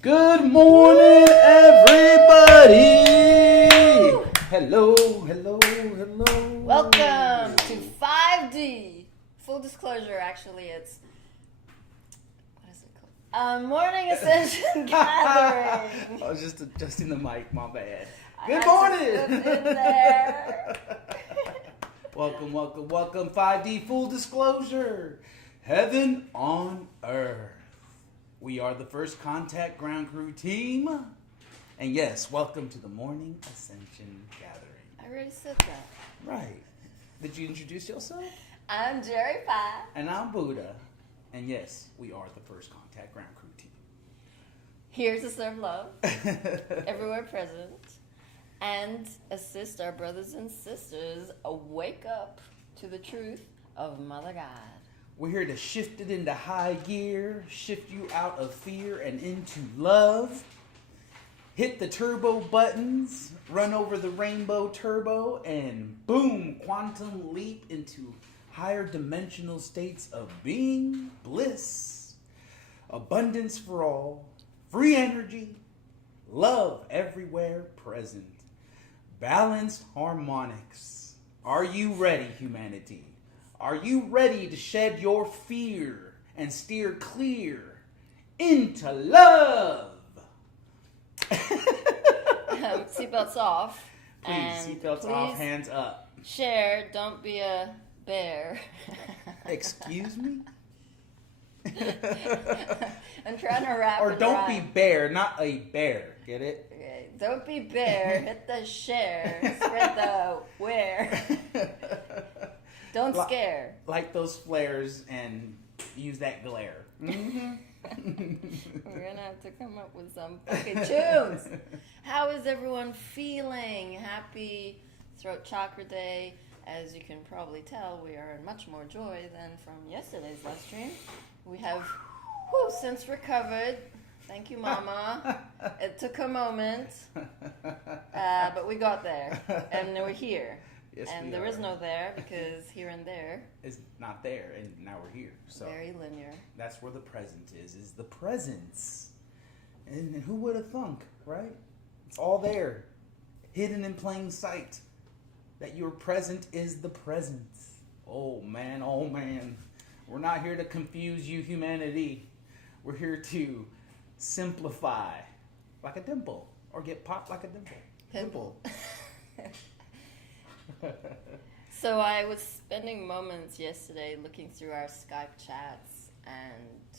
Good morning, everybody! Hello, hello, hello. Welcome to 5D. Full disclosure, actually, it's what is it called? Morning Ascension Gathering. I was just adjusting the mic, my bad. I Good had morning! to slip in there. Welcome, welcome, welcome. 5D full disclosure. Heaven on earth. We are the First Contact Ground Crew team. And yes, welcome to the Morning Ascension Gathering. I already said that. Right. Did you introduce yourself? I'm Jerry Pie. And I'm Buddha. And yes, we are the First Contact Ground Crew team. Here to serve love, everywhere present, and assist our brothers and sisters wake up to the truth of Mother God. We're here to shift it into high gear, shift you out of fear and into love. Hit the turbo buttons, run over the rainbow turbo, and boom, quantum leap into higher dimensional states of being, bliss, abundance for all, free energy, love everywhere present, balanced harmonics. Are you ready, humanity? Are you ready to shed your fear and steer clear into love? Seatbelts off. Please, And seatbelts please off, hands up. share. Don't be a bear. Excuse me? I'm trying to wrap Or it don't right. be bear, not a bear. Get it? Okay, don't be bear. Hit the share. Spread the where. Don't scare. Like those flares and use that glare. Mm-hmm. We're gonna have to come up with some fucking tunes. How is everyone feeling? Happy Throat Chakra Day. As you can probably tell, we are in much more joy than from yesterday's live stream. We have since recovered. Thank you, Mama. It took a moment, but we got there, and we're here. Yes, and we there are. is no there because here and there It's not there, and now we're here. So very linear. that's where the present is the presence. And who would have thunk, right? It's all there, hidden in plain sight, that your present is the presence. Oh man, oh man. We're not here to confuse you, humanity. We're here to simplify like a dimple, or get popped like a dimple. Pimple. So I was spending moments yesterday looking through our Skype chats, and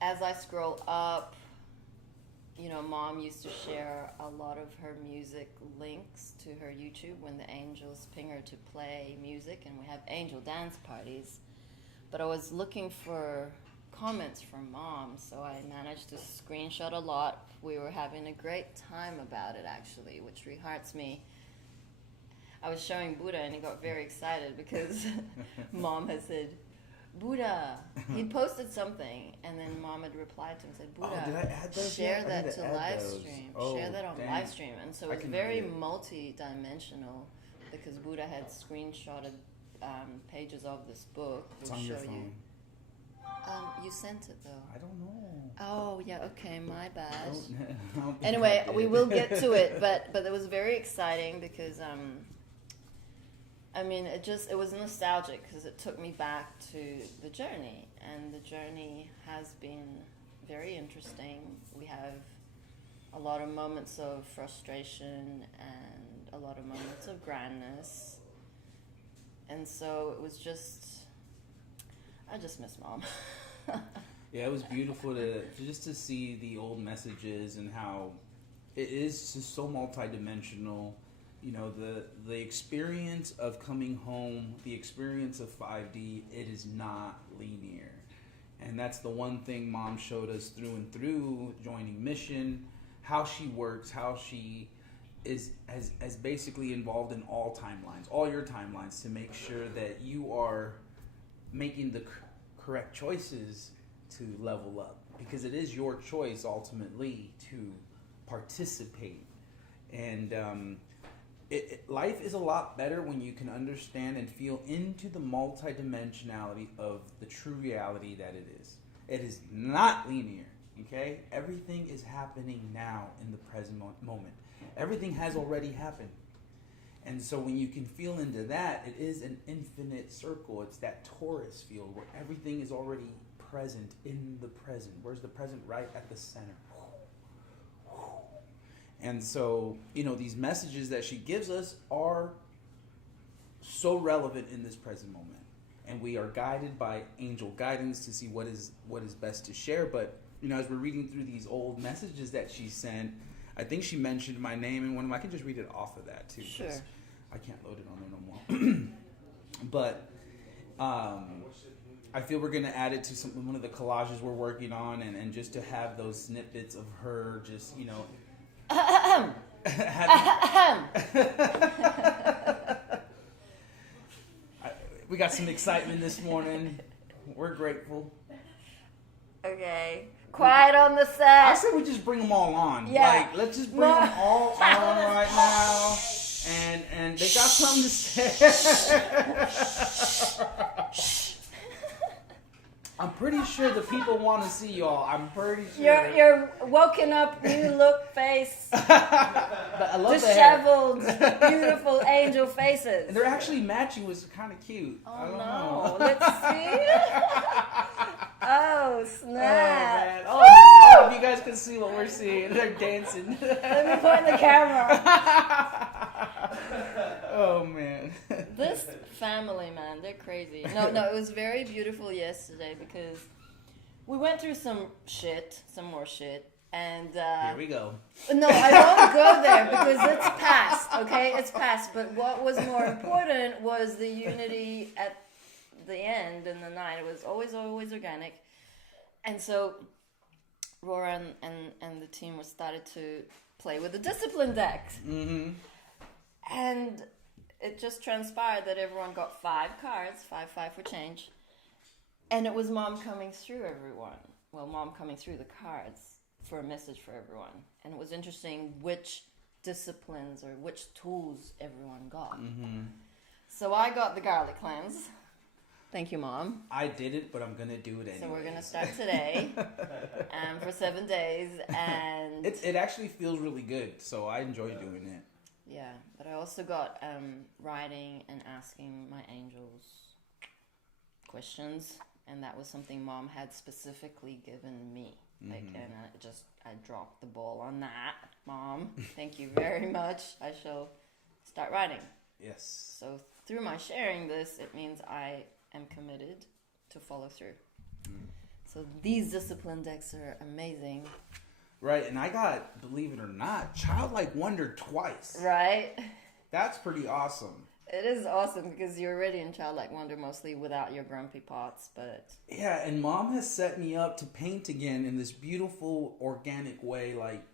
as I scroll up, you know, Mom used to share a lot of her music links to her YouTube when the angels ping her to play music, and we have angel dance parties. But I was looking for comments from Mom, so I managed to screenshot a lot. We were having a great time about it, actually, which rehearts me. I was showing Buddha, and he got very excited because Mom had said, Buddha, he'd posted something, and then Mom had replied to him and said, Buddha, did I add those share yet? I that need to add live those. stream. Oh, Share that on dang. live stream. And so I it's can very read it. multi-dimensional because Buddha had screenshotted pages of this book. It's We'll on your show phone. you sent it, though. I don't know. Oh, yeah, okay, my bad. I don't think Anyway, I we did. will get to it, but it was very exciting because I mean, it was nostalgic because it took me back to the journey, and the journey has been very interesting. We have a lot of moments of frustration and a lot of moments of grandness, and so it was I just miss Mom. Yeah, it was beautiful to see the old messages and how it is just so multidimensional. You know, the experience of coming home, the experience of 5D, it is not linear. And that's the one thing Mom showed us through and through joining Mission, how she works, how she is as basically involved in all timelines, all your timelines, to make sure that you are making the correct choices to level up, because it is your choice ultimately to participate. And life is a lot better when you can understand and feel into the multidimensionality of the true reality that it is. It is not linear. Okay? Everything is happening now in the present moment. Everything has already happened. And so when you can feel into that, it is an infinite circle. It's that torus field where everything is already present in the present. Where's the present? Right at the center. And so, these messages that she gives us are so relevant in this present moment. And we are guided by angel guidance to see what is best to share. But, as we're reading through these old messages that she sent, I think she mentioned my name in one of them. I can just read it off of that, too. Sure. I can't load it on there no more. But I feel we're going to add it to one of the collages we're working on, and just to have those snippets of her just, we got some excitement this morning. We're grateful. Okay. Quiet on the set. I said we just bring them all on. Yeah. Let's just bring them all on right now. And they got something to say. I'm pretty sure the people want to see y'all. I'm pretty sure. Your woken up, new look face. I love disheveled, beautiful angel faces. And they're actually matching, which is kind of cute. Oh, I don't no. know. Let's see. Oh, snap. Oh, man. Oh, if you guys can see what we're seeing. They're dancing. Let me point the camera. Oh, man. This family, man, they're crazy. No, it was very beautiful yesterday because we went through some more shit. And here we go. No, I won't go there because it's past, okay? It's past. But what was more important was the unity at the end and the night. It was always organic. And so Rora and the team started to play with the discipline deck. Mm-hmm. And it just transpired that everyone got 5 cards, 5 for change. And it was Mom coming through everyone. Well, Mom coming through the cards for a message for everyone. And it was interesting which disciplines or which tools everyone got. Mm-hmm. So I got the garlic cleanse. Thank you, Mom. I did it, but I'm going to do it anyway. So we're going to start today for 7 days. And it actually feels really good, so I enjoy doing it. Yeah, but I also got writing and asking my angels questions. And that was something Mom had specifically given me. And I dropped the ball on that. Mom, thank you very much. I shall start writing. Yes. So through my sharing this, it means I am committed to follow through. So these discipline decks are amazing. Right, and I got, believe it or not, Childlike Wonder twice. Right? That's pretty awesome. It is awesome because you're already in Childlike Wonder mostly without your grumpy pots, but... Yeah, and Mom has set me up to paint again in this beautiful, organic way. Like,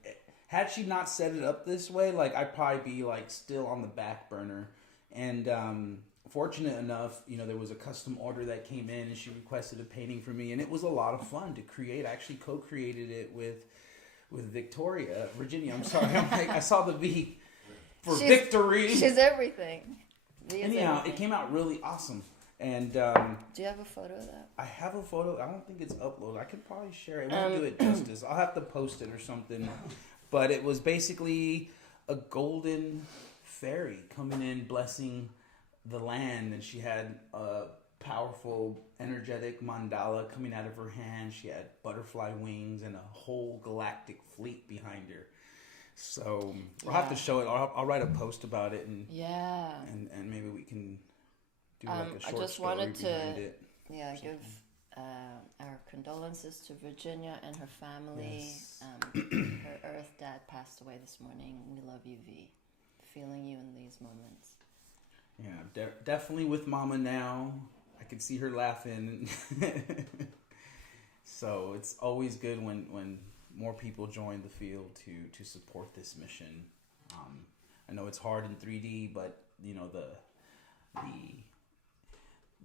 had she not set it up this way, like, I'd probably be, like, still on the back burner. And fortunate enough, there was a custom order that came in and she requested a painting from me. And it was a lot of fun to create. I actually co-created it with Virginia. I'm sorry. I saw the V for victory. She's everything. Anyhow, it came out really awesome. And do you have a photo of that? I have a photo. I don't think it's uploaded. I could probably share it. It won't do it justice. I'll have to post it or something. But it was basically a golden fairy coming in, blessing the land. And she had a powerful, energetic mandala coming out of her hand. She had butterfly wings and a whole galactic fleet behind her. So we'll have to show it. I'll write a post about it, and maybe we can do like a short story behind it. Yeah, give our condolences to Virginia and her family. Yes. Her Earth dad passed away this morning. We love you, V. Feeling you in these moments. Yeah, definitely with Mama now. I can see her laughing. So it's always good when more people join the field to support this mission. I know it's hard in 3D, but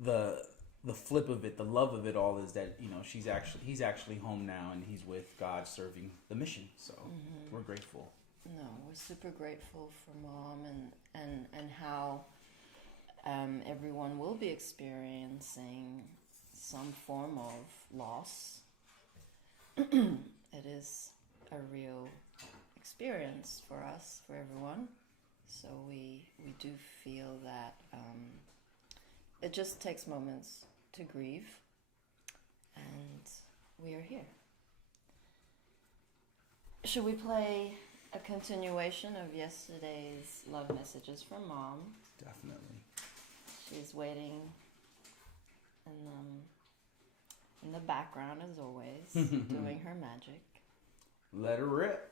the flip of it, the love of it all is that he's actually home now and he's with God serving the mission. So we're grateful. No, we're super grateful for Mom and how everyone will be experiencing some form of loss. it is a real experience for us, for everyone. So we do feel that it just takes moments to grieve, and we are here. Should we play a continuation of yesterday's love messages from Mom? Definitely. She's waiting in the background, as always, doing her magic. Let her rip.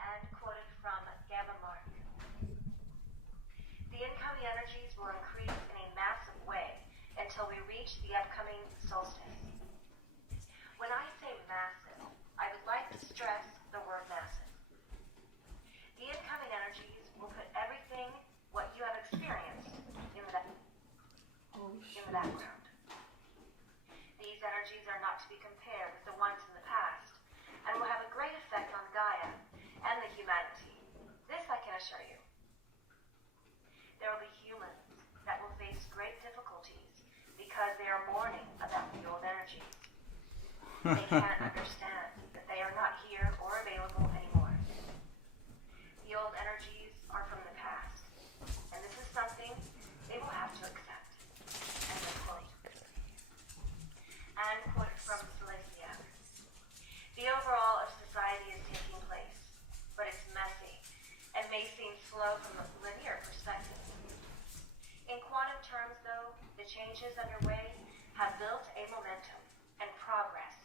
And quoted from Gamma Mark. The incoming energies will increase in a massive way until we reach the upcoming solstice. When I say massive, I would like to stress the word massive. The incoming energies will put everything what you have experienced in the background. These energies are not to be compared with the ones in the past, and will have a great effect on Gaia and the humanity. This I can assure you. There will be humans that will face great difficulties because they are mourning about the old energies. They can't understand that they are not here or available anymore. The old energies are from the past, and this is something they will have to accept. End of quote. And quoted from Celestia. The overall of society is taking place, but it's messy and may seem slow from a linear perspective. In quantum terms, though, the changes underway have built a momentum and progress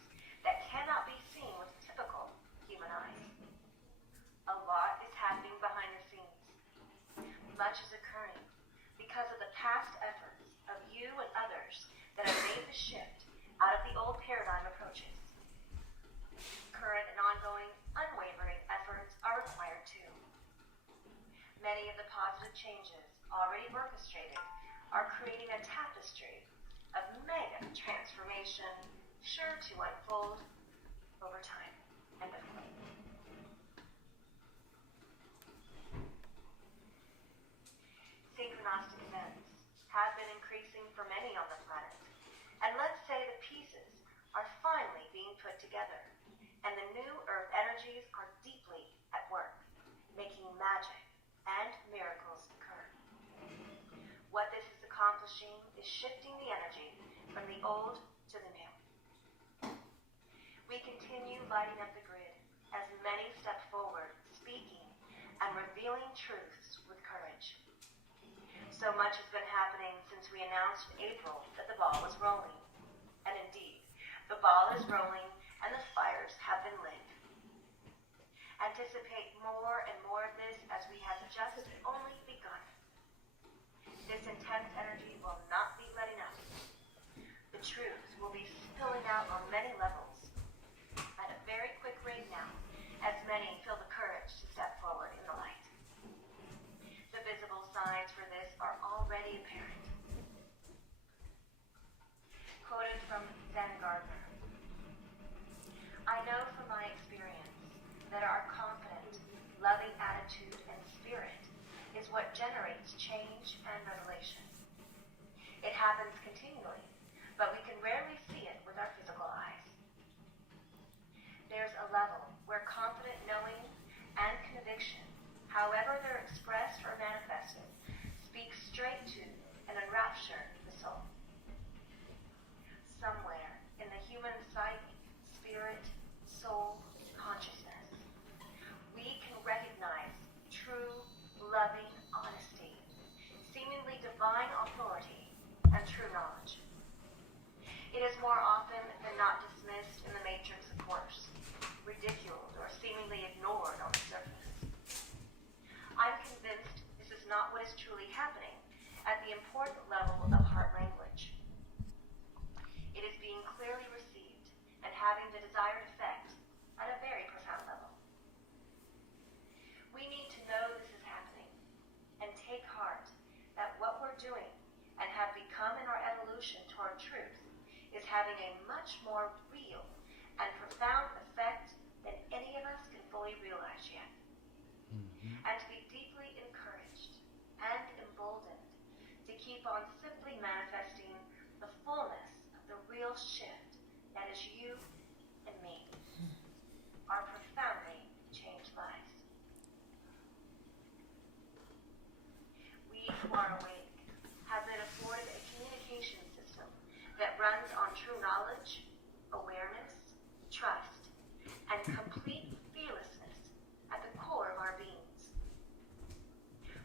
that cannot be seen with typical human eyes. A lot is happening behind the scenes. Much is occurring because of the past efforts of you and others that have made the shift out of the old paradigm approaches. Current and ongoing, unwavering efforts are required too. Many of the positive changes already orchestrated are creating a tapestry of mega transformation sure to unfold over time. End of quote. Synchronistic events have been increasing for many on the planet, and let's say the pieces are finally being put together, and the new Earth energies are deeply at work, making magic and miracles occur. What this is accomplishing is shifting the energy from the old to the new. We continue lighting up the grid as many step forward, speaking and revealing truths with courage. So much has been happening since we announced in April that the ball was rolling. And indeed, the ball is rolling and the fires have been lit. Anticipate more and more of this as we have just only begun. This intense energy will not be letting up. The truths will be spilling out on many levels at a very quick rate now, as many feel the courage to step forward in the light. The visible signs for this are already apparent. Quoted from Zen Gardner. I know from my experience that our confident, loving attitude and spirit is what generates change and revelation. It happens continually, but we can rarely see it with our physical eyes. There's a level where confident knowing and conviction, however they're expressed or manifested, speak straight to and enrapture the soul. Somewhere in the human psyche, spirit, soul, consciousness, we can recognize true, loving honesty, seemingly divine authority, and true knowledge. It is more often than not dismissed in the matrix of course, ridiculed or seemingly ignored on the surface. I'm convinced this is not what is truly happening at the important level of heart language. It is being clearly received and having the desired effect at a very profound level. We need to know this is happening and take heart that what we're doing and have become in our evolution toward truth is having a much more real and profound effect than any of us can fully realize yet. And to be deeply encouraged and emboldened to keep on simply manifesting the fullness shift that is you and me. Our profoundly changed lives. We who are awake have been afforded a communication system that runs on true knowledge, awareness, trust, and complete fearlessness at the core of our beings.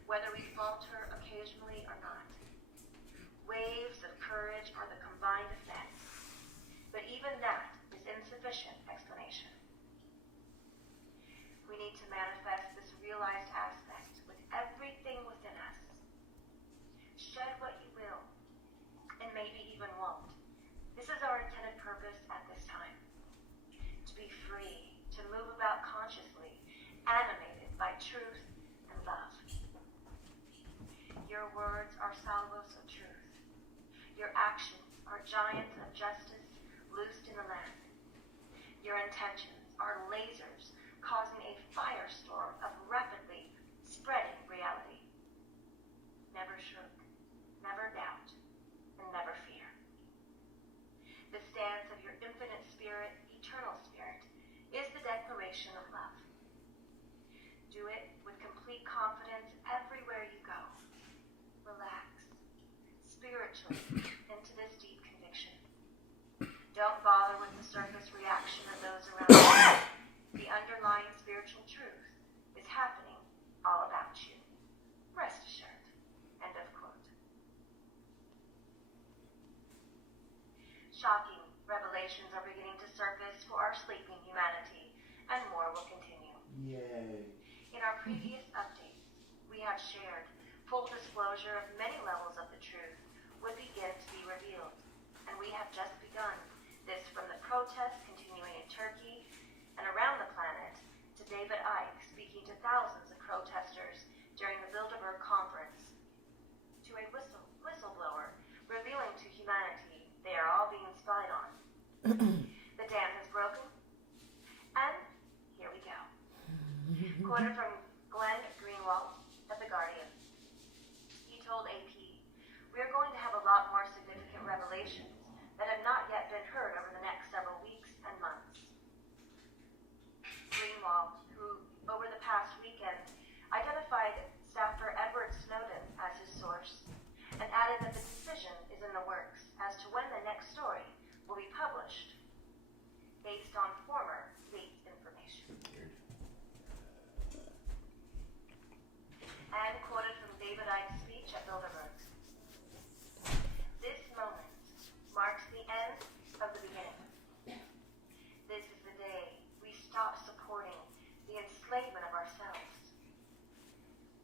Whether we falter occasionally or not, waves of courage are the combined effect, but even that is insufficient explanation. We need to manifest this realized aspect with everything within us. Shed what you will, and maybe even won't. This is our intended purpose at this time. To be free, to move about consciously, animated by truth and love. Your words are salvos of truth. Your actions are giants of justice loosed in the land. Your intentions are lasers causing a firestorm of rapidly spreading reality. Never shirk, never doubt, and never fear. The stance of your infinite spirit, eternal spirit, is the declaration of love. Do it with complete confidence everywhere you go. Relax, spiritually, into this deep conviction. Don't bother with the surface reaction of those around you. The underlying spiritual truth is happening all about you. Rest assured. End of quote. Shocking revelations are beginning to surface for our sleeping humanity, and more will continue. Yay. In our previous updates, we have shared full disclosure of many levels of the truth would begin to be revealed, and we have just begun this from the protests continuing in Turkey and around the planet to David Icke speaking to thousands of protesters during the Bilderberg conference, to a whistleblower revealing to humanity they are all being spied on. The dam has broken, and here we go. Quoted from Glenn Greenwald of The Guardian. He told AP, "We are going to have a lot more significant revelations that have not yet been heard over the next several weeks and months." Greenwald, who over the past weekend identified staffer Edward Snowden as his source, and added that the decision is in the works as to when the next story will be published, based on former leaked information. And quoted from David Icke's speech at Bilderberg. "This moment marks the end of the beginning. This is the day we stop supporting the enslavement of ourselves.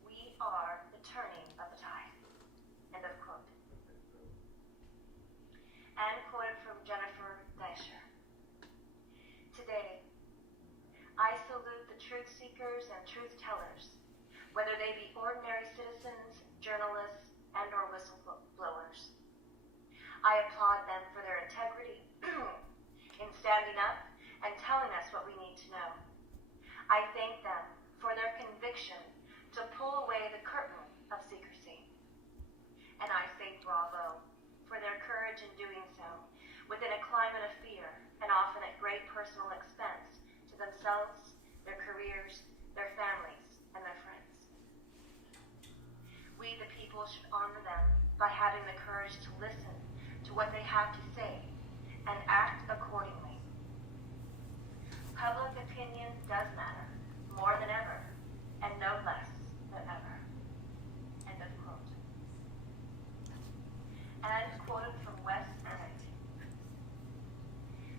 We are the turning of the tide." End of quote. And quoted from Jennifer Deisher. "Today, I salute the truth seekers and truth tellers, whether they be ordinary citizens, journalists, and or whistleblowers. I applaud them for their integrity in standing up and telling us what we need to know. I thank them for their conviction to pull away the curtain of secrecy. And I say bravo for their courage in doing so within a climate of fear and often at great personal expense to themselves, their careers, their families, and their friends. We, the people, should honor them by having the courage to listen to what they have to say and act accordingly. Public opinion does matter, more than ever, and no less than ever." End of quote. And quoted from Wes Emmett.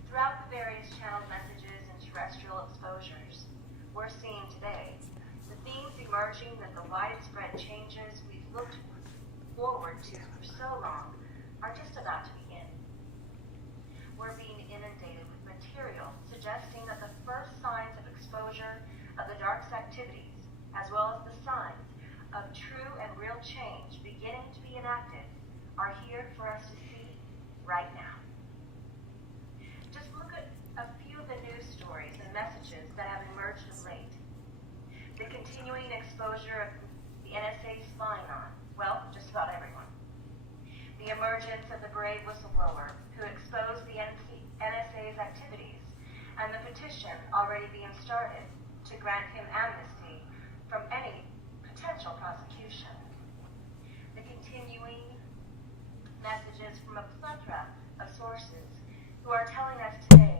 "Throughout the various channeled messages and terrestrial exposures we're seeing today, the themes emerging that the widespread changes we've looked forward to for so long are just about to begin. We're being inundated with material suggesting that the first signs of exposure of the dark's activities, as well as the signs of true and real change beginning to be enacted, are here for us to see right now. Just look at a few of the news stories and messages that have emerged of late. The continuing exposure of the NSA spying on, well, just about everyone. The emergence of the brave whistleblower who exposed the and the petition already being started to grant him amnesty from any potential prosecution. The continuing messages from a plethora of sources who are telling us today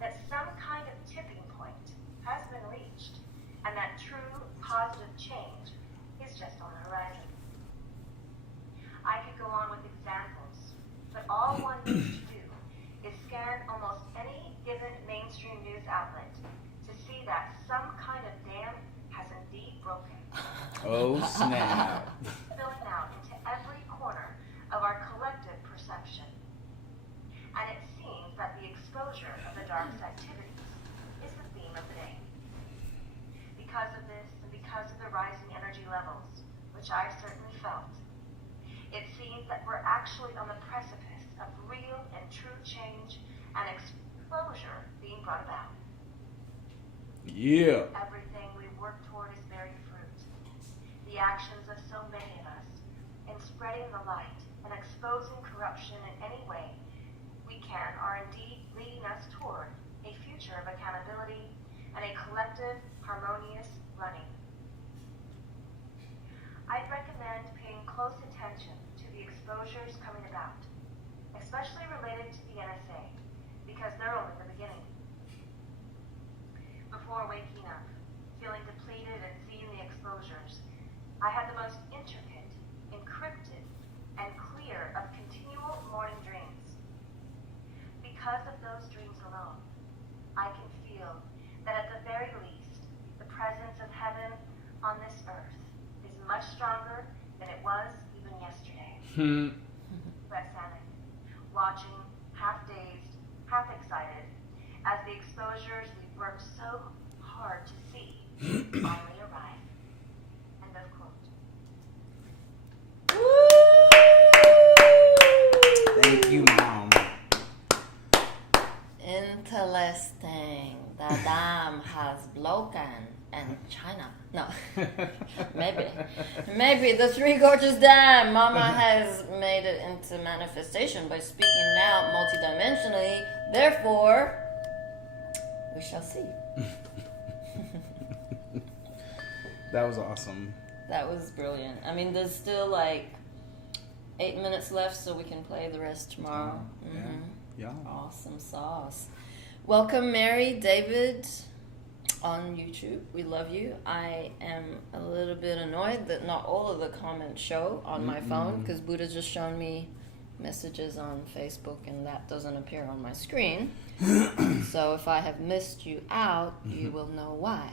that some kind of tipping point has been reached and that true positive change is just on the horizon. I could go on with examples, but all one needs to do is scan almost any given mainstream news outlet to see that some kind of dam has indeed broken. Oh, snap. Spilling out into every corner of our collective perception. And it seems that the exposure of the dark's activities is the theme of the day. Because of this, and because of the rising energy levels, which I've certainly felt, it seems that we're actually on the precipice of real and true change and exposure being brought about. Yeah. Everything we work toward is bearing fruit. The actions of so many of us in spreading the light and exposing corruption in any way we can are indeed leading us toward a future of accountability and a collective, harmonious running. I'd recommend paying close attention to the exposures coming about, especially related to the NSA, because they're only the beginning. Before waking up, feeling depleted and seeing the exposures, I had the most intricate, encrypted, and clear of continual morning dreams. Because of those dreams alone, I can feel that at the very least, the presence of heaven on this earth is much stronger than it was even yesterday. Resanic, watching, half dazed, half excited, as the exposures we've worked so hard to see finally arrive. End of quote. Thank you, Mom. Interesting. The dam has broken in China. No. Maybe the Three Gorges Dam. Mama has made it into manifestation by speaking now multidimensionally. Therefore, we shall see. That was awesome. That was brilliant. I mean, there's still like 8 minutes left, so we can play the rest tomorrow. Yeah. Awesome sauce. Welcome, Mary, David, on YouTube. We love you. I am a little bit annoyed that not all of the comments show on my phone, because Buddha's just shown me messages on Facebook and that doesn't appear on my screen. So if I have missed you out, you will know why.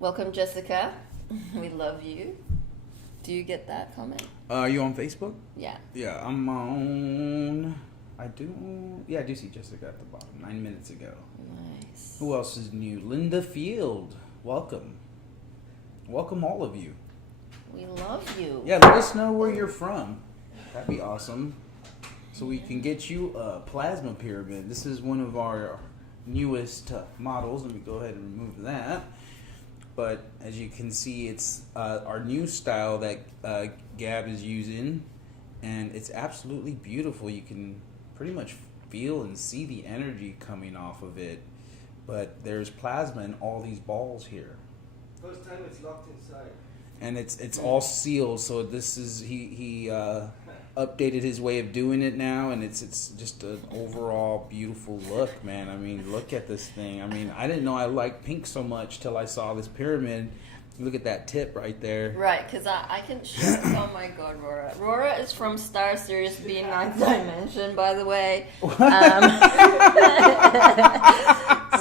Welcome, Jessica. We love you. Do you get that comment? Are you on Facebook? Yeah. Yeah, I'm on. I do. Yeah, I do see Jessica at the bottom. 9 minutes ago. Nice. Who else is new? Linda Field. Welcome. Welcome, all of you. We love you. Yeah, let us know where you're from. That'd be awesome. So we can get you a plasma pyramid. This is one of our newest models. Let me go ahead and remove that. But as you can see, it's our new style that Gab is using, and it's absolutely beautiful. You can pretty much feel and see the energy coming off of it. But there's plasma in all these balls here. First time it's locked inside. And it's all sealed, so this is he updated his way of doing it now, and it's just an overall beautiful look, man. I mean, look at this thing. I mean, I didn't know I liked pink so much till I saw this pyramid. Look at that tip right there. Right, because I can show. Oh my God, Rora. Rora is from Star Series B 9th Dimension, by the way.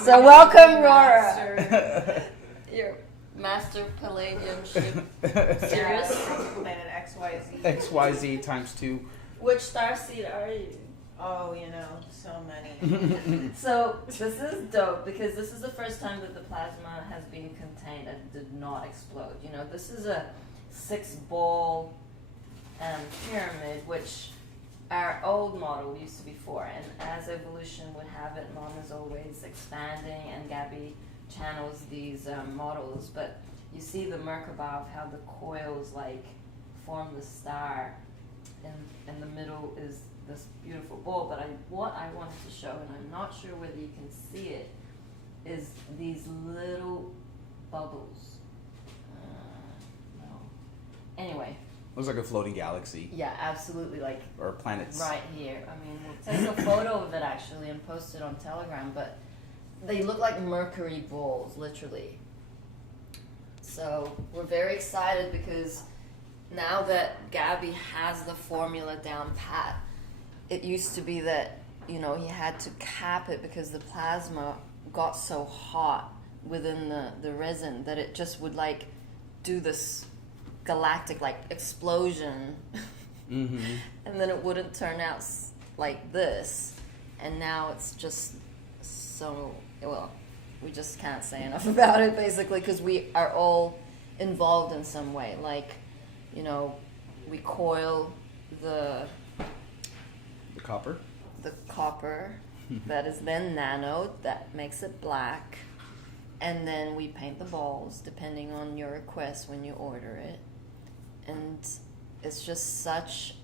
So welcome, Rora. Your Master Palladium ship series. Planet XYZ. XYZ times 2. Which star seed are you? Oh, you know, so many. So this is dope because this is the first time that the plasma has been contained and did not explode. You know, this is a 6-ball pyramid, which our old model used to be 4. And as evolution would have it, Mom is always expanding, and Gabby channels these models. But you see the Merkaba of how the coils like form the star, and in the middle is this beautiful ball. But what I wanted to show, and I'm not sure whether you can see it, is these little bubbles. No. Anyway. Looks like a floating galaxy. Yeah, absolutely. Like or planets. right here. I mean, we'll take a photo of it actually and post it on Telegram. But they look like mercury balls, literally. So we're very excited because now that Gabby has the formula down pat, it used to be that, you know, he had to cap it because the plasma got so hot within the resin that it just would like do this galactic like explosion. Mm-hmm. And then it wouldn't turn out like this. And now it's just so, well, we just can't say enough about it basically because we are all involved in some way. Like, you know, we coil the copper that is then nanoed, that makes it black, and then we paint the balls depending on your request when you order it. And it's just such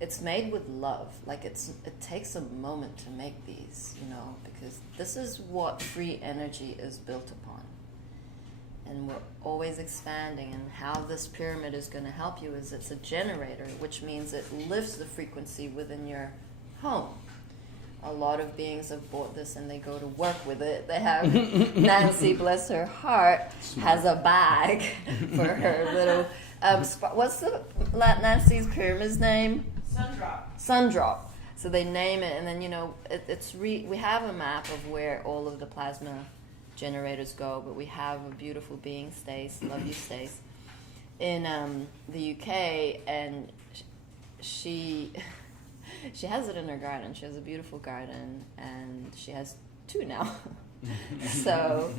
it's made with love. Like it takes a moment to make these, you know, because this is what free energy is built upon. And we're always expanding, and how this pyramid is going to help you is it's a generator, which means it lifts the frequency within your home. A lot of beings have bought this and they go to work with it. They have Nancy, bless her heart, has a bag for her little what's Nancy's pyramid's name? Sundrop. So they name it, and then, you know, we have a map of where all of the plasma generators go, but we have a beautiful being, Stace, love you, Stace, in the UK, and she has it in her garden. She has a beautiful garden, and she has 2 now. So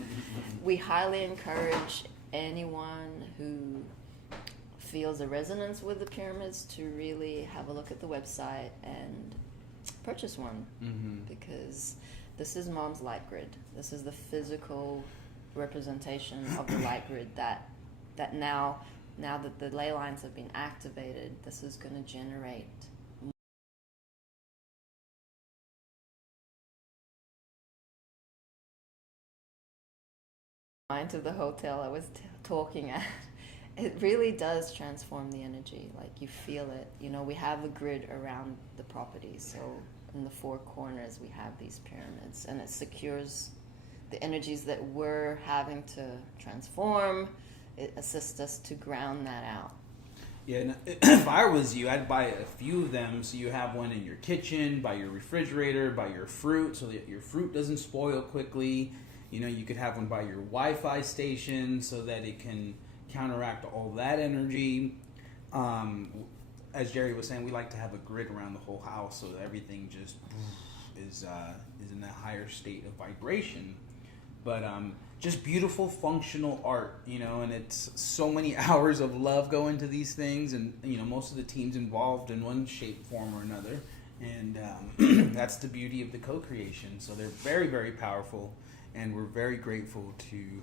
we highly encourage anyone who feels a resonance with the pyramids to really have a look at the website and purchase one. Mm-hmm. Because this is Mom's light grid. This is the physical representation of the light grid that now that the ley lines have been activated, this is going to generate to the hotel I was talking at. It really does transform the energy. Like, you feel it. You know, we have a grid around the property, so in the 4 corners we have these pyramids, and it secures the energies that we're having to transform. It assists us to ground that out. Yeah, and if I was you, I'd buy a few of them so you have one in your kitchen, by your refrigerator, by your fruit, so that your fruit doesn't spoil quickly. You know, you could have one by your Wi-Fi station so that it can counteract all that energy. As Jerry was saying, we like to have a grid around the whole house so that everything just is in a higher state of vibration. But just beautiful functional art, you know, and it's so many hours of love go into these things, and, you know, most of the team's involved in one shape, form, or another, and that's the beauty of the co-creation. So they're very, very powerful, and we're very grateful to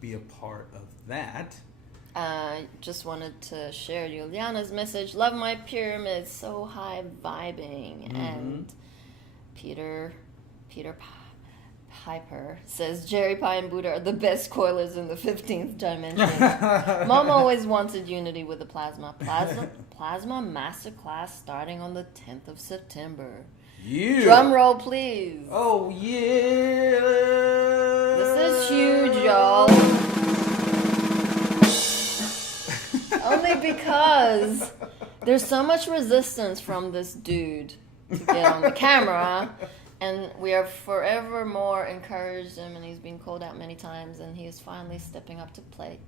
be a part of that. Just wanted to share Juliana's message. Love my pyramid, so high vibing. Mm-hmm. And Peter Piper says Jerry Pie and Buddha are the best coilers in the 15th dimension. Mom always wanted unity with the plasma masterclass starting on the 10th of September. Yeah. Drum roll, please. Oh yeah. This is huge, y'all. Only because there's so much resistance from this dude to get on the camera, and we are forever more encouraged him, and he's been called out many times, and he is finally stepping up to plate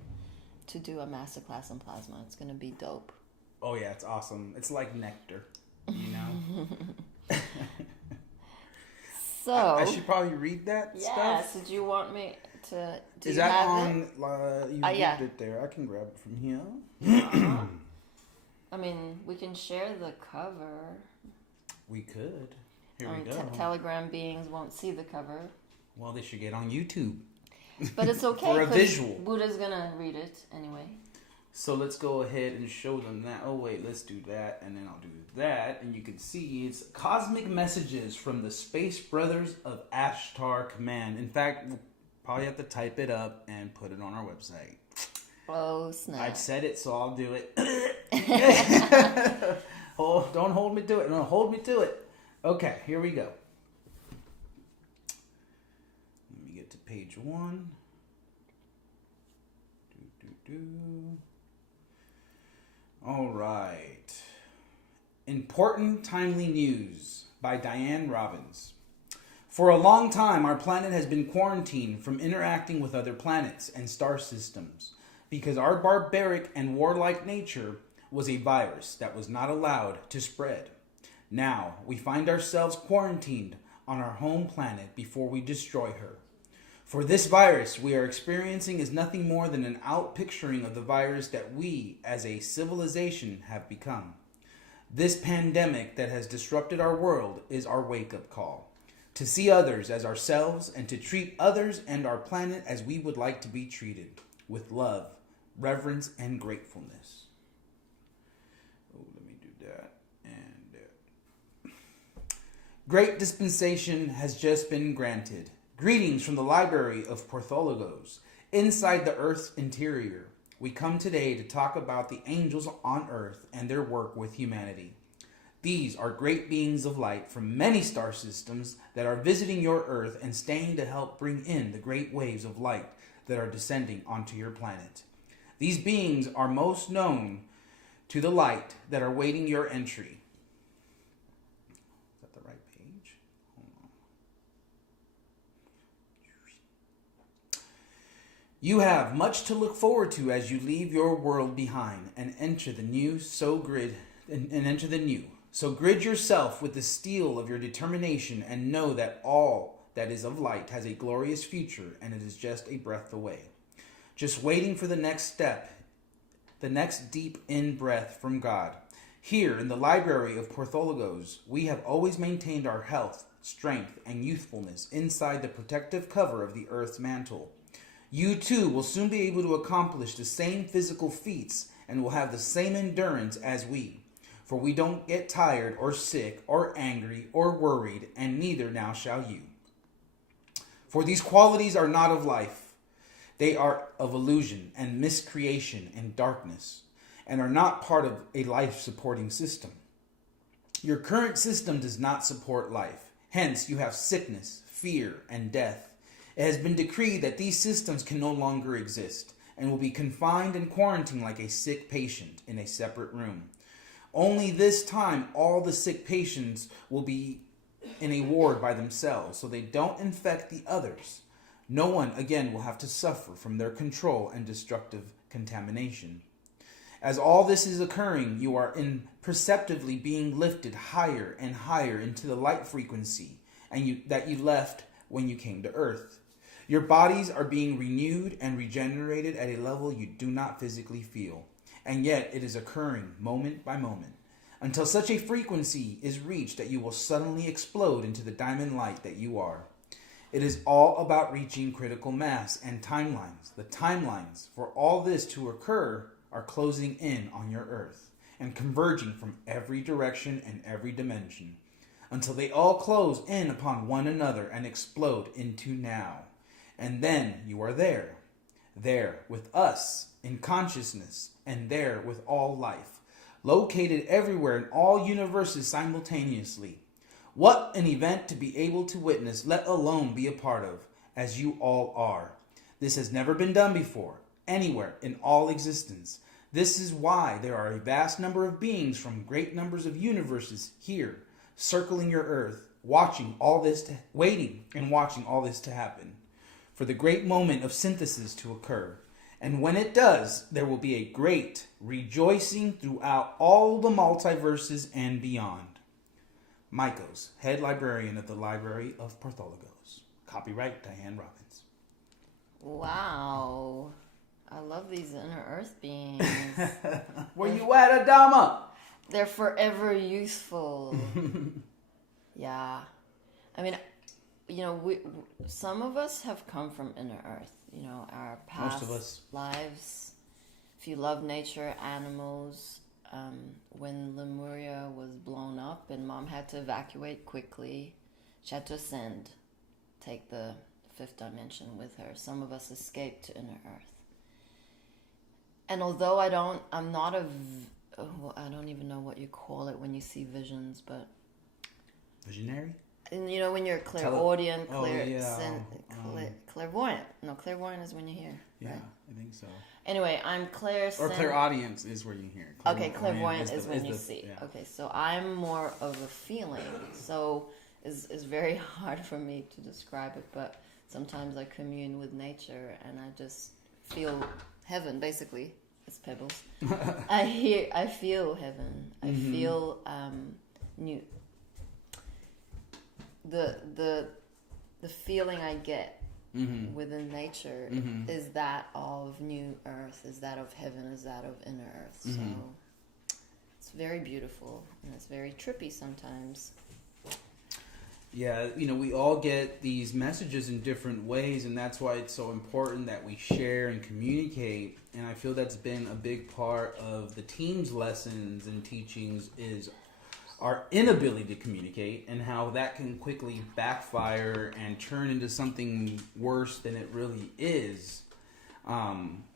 to do a masterclass in plasma. It's going to be dope. Oh yeah, it's awesome. It's like nectar, you know? So I should probably read that stuff. Yes, did you want me to do Is you that have on it? you Yeah. it there? I can grab it from here. I mean, we can share the cover. We could. Here we go. Telegram beings won't see the cover. Well, they should get on YouTube. But it's okay For a because visual. Buddha's gonna read it anyway. So let's go ahead and show them that. Oh wait, let's do that, and then I'll do that, and you can see it's cosmic messages from the Space Brothers of Ashtar Command. In fact, we'll probably have to type it up and put it on our website. Oh, snap. I've said it, so I'll do it. Don't hold me to it. No, hold me to it. Okay, here we go. Let me get to page 1. All right. Important Timely News by Diane Robbins. For a long time, our planet has been quarantined from interacting with other planets and star systems because our barbaric and warlike nature was a virus that was not allowed to spread. Now, we find ourselves quarantined on our home planet before we destroy her. For this virus we are experiencing is nothing more than an outpicturing of the virus that we, as a civilization, have become. This pandemic that has disrupted our world is our wake-up call. To see others as ourselves and to treat others and our planet as we would like to be treated, with love, reverence, and gratefulness. Oh, let me do that. And Great dispensation has just been granted. Greetings from the Library of Porthologos. Inside the Earth's interior, we come today to talk about the angels on Earth and their work with humanity. These are great beings of light from many star systems that are visiting your Earth and staying to help bring in the great waves of light that are descending onto your planet. These beings are most known to the light that are waiting your entry. Is that the right page? Hold on. You have much to look forward to as you leave your world behind and enter the new. So grid yourself with the steel of your determination and know that all that is of light has a glorious future and it is just a breath away. Just waiting for the next step, the next deep in-breath from God. Here in the Library of Porthologos, we have always maintained our health, strength, and youthfulness inside the protective cover of the Earth's mantle. You too will soon be able to accomplish the same physical feats and will have the same endurance as we. For we don't get tired or sick or angry or worried, and neither now shall you. For these qualities are not of life. They are of illusion and miscreation and darkness, and are not part of a life-supporting system. Your current system does not support life. Hence, you have sickness, fear, and death. It has been decreed that these systems can no longer exist, and will be confined and quarantined like a sick patient in a separate room. Only this time, all the sick patients will be in a ward by themselves, so they don't infect the others. No one, again, will have to suffer from their control and destructive contamination. As all this is occurring, you are imperceptibly being lifted higher and higher into the light frequency that you left when you came to Earth. Your bodies are being renewed and regenerated at a level you do not physically feel. And yet it is occurring moment by moment, until such a frequency is reached that you will suddenly explode into the diamond light that you are. It is all about reaching critical mass and timelines. The timelines for all this to occur are closing in on your Earth and converging from every direction and every dimension, until they all close in upon one another and explode into now. And then you are there with us in consciousness, and there with all life, located everywhere in all universes simultaneously. What an event to be able to witness, let alone be a part of, as you all are. This has never been done before, anywhere in all existence. This is why there are a vast number of beings from great numbers of universes here, circling your Earth, waiting and watching all this to happen, for the great moment of synthesis to occur. And when it does, there will be a great rejoicing throughout all the multiverses and beyond. Maikos, head librarian of the Library of Porthologos. Copyright Diane Robbins. Wow. I love these inner earth beings. Where you at, Adama? They're forever useful. Yeah. I mean, some of us have come from inner earth. Our past Most of us. lives, if you love nature, animals, when Lemuria was blown up and Mom had to evacuate quickly, she had to ascend, take the fifth dimension with her. Some of us escaped to inner earth. And although I don't even know what you call it when you see visions, but Visionary? and you know when you're clairaudient, clairvoyant. No, clairvoyant is when you hear. Yeah, right? I think so. Anyway, I'm Or clairaudience is where you hear. Okay, clairvoyant is when you see. Yeah. Okay, so I'm more of a feeling. So it's very hard for me to describe it, but sometimes I commune with nature and I just feel heaven. Basically, it's pebbles. I feel heaven. I feel new. The feeling I get within nature is that of new earth, is that of heaven, is that of inner earth. So it's very beautiful and it's very trippy sometimes. Yeah, we all get these messages in different ways, and that's why it's so important that we share and communicate. And I feel that's been a big part of the team's lessons and teachings is our inability to communicate and how that can quickly backfire and turn into something worse than it really is.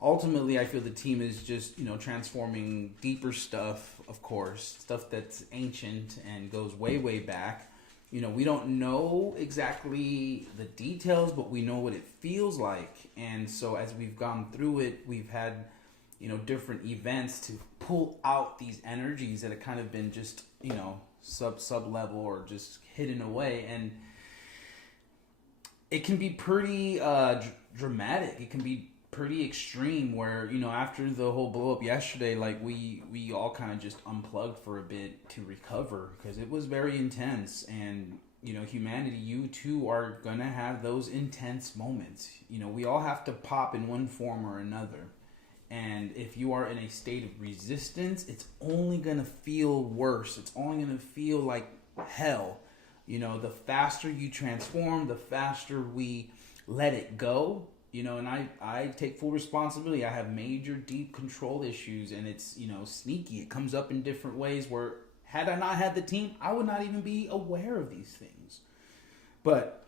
Ultimately, I feel the team is just, transforming deeper stuff, of course, stuff that's ancient and goes way, way back. We don't know exactly the details, but we know what it feels like. And so as we've gone through it, we've had, different events to pull out these energies that have kind of been just, sub level or just hidden away. And it can be pretty dramatic. It can be pretty extreme where, after the whole blow up yesterday, like we all kind of just unplugged for a bit to recover because it was very intense. And, humanity, you too are going to have those intense moments. We all have to pop in one form or another. And if you are in a state of resistance, it's only going to feel worse. It's only going to feel like hell. The faster you transform, the faster we let it go. And I take full responsibility. I have major deep control issues, and it's, sneaky. It comes up in different ways where had I not had the team, I would not even be aware of these things. But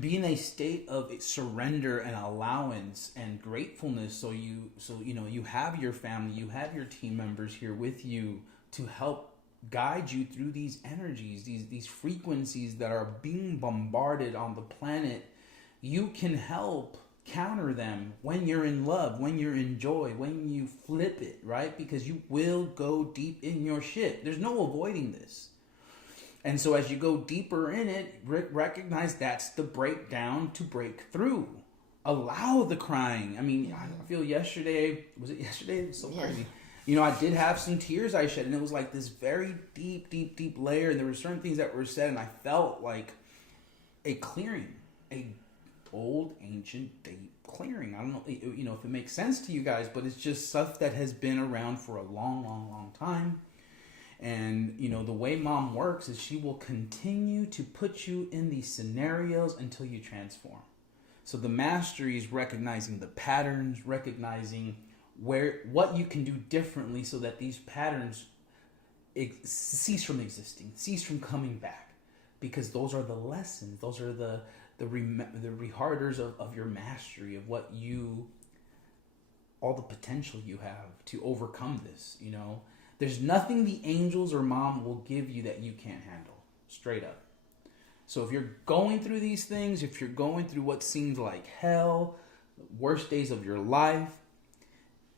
be in a state of surrender and allowance and gratefulness. So you have your family, you have your team members here with you to help guide you through these energies, these frequencies that are being bombarded on the planet. You can help counter them when you're in love, when you're in joy, when you flip it, right? Because you will go deep in your shit. There's no avoiding this. And so as you go deeper in it, recognize that's the breakdown to break through. Allow the crying. I mean, I feel yesterday, was it yesterday? It was so crazy. I did have some tears I shed, and it was like this very deep layer, and there were certain things that were said, and I felt like a clearing, a old, ancient, deep clearing. I don't know, if it makes sense to you guys, but it's just stuff that has been around for a long time. And, the way Mom works is she will continue to put you in these scenarios until you transform. So the mastery is recognizing the patterns, recognizing what you can do differently so that these patterns cease from existing, cease from coming back. Because those are the lessons. Those are the reharders of your mastery, of all the potential you have to overcome this, There's nothing the angels or Mom will give you that you can't handle, straight up. So if you're going through these things, if you're going through what seems like hell, the worst days of your life,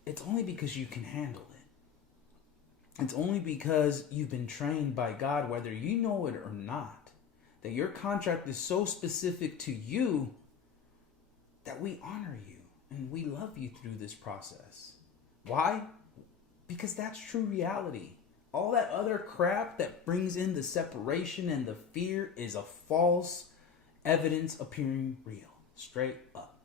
it's only because you can handle it. It's only because you've been trained by God, whether you know it or not, that your contract is so specific to you that we honor you and we love you through this process. Why? Because that's true reality. All that other crap that brings in the separation and the fear is a false evidence appearing real. Straight up.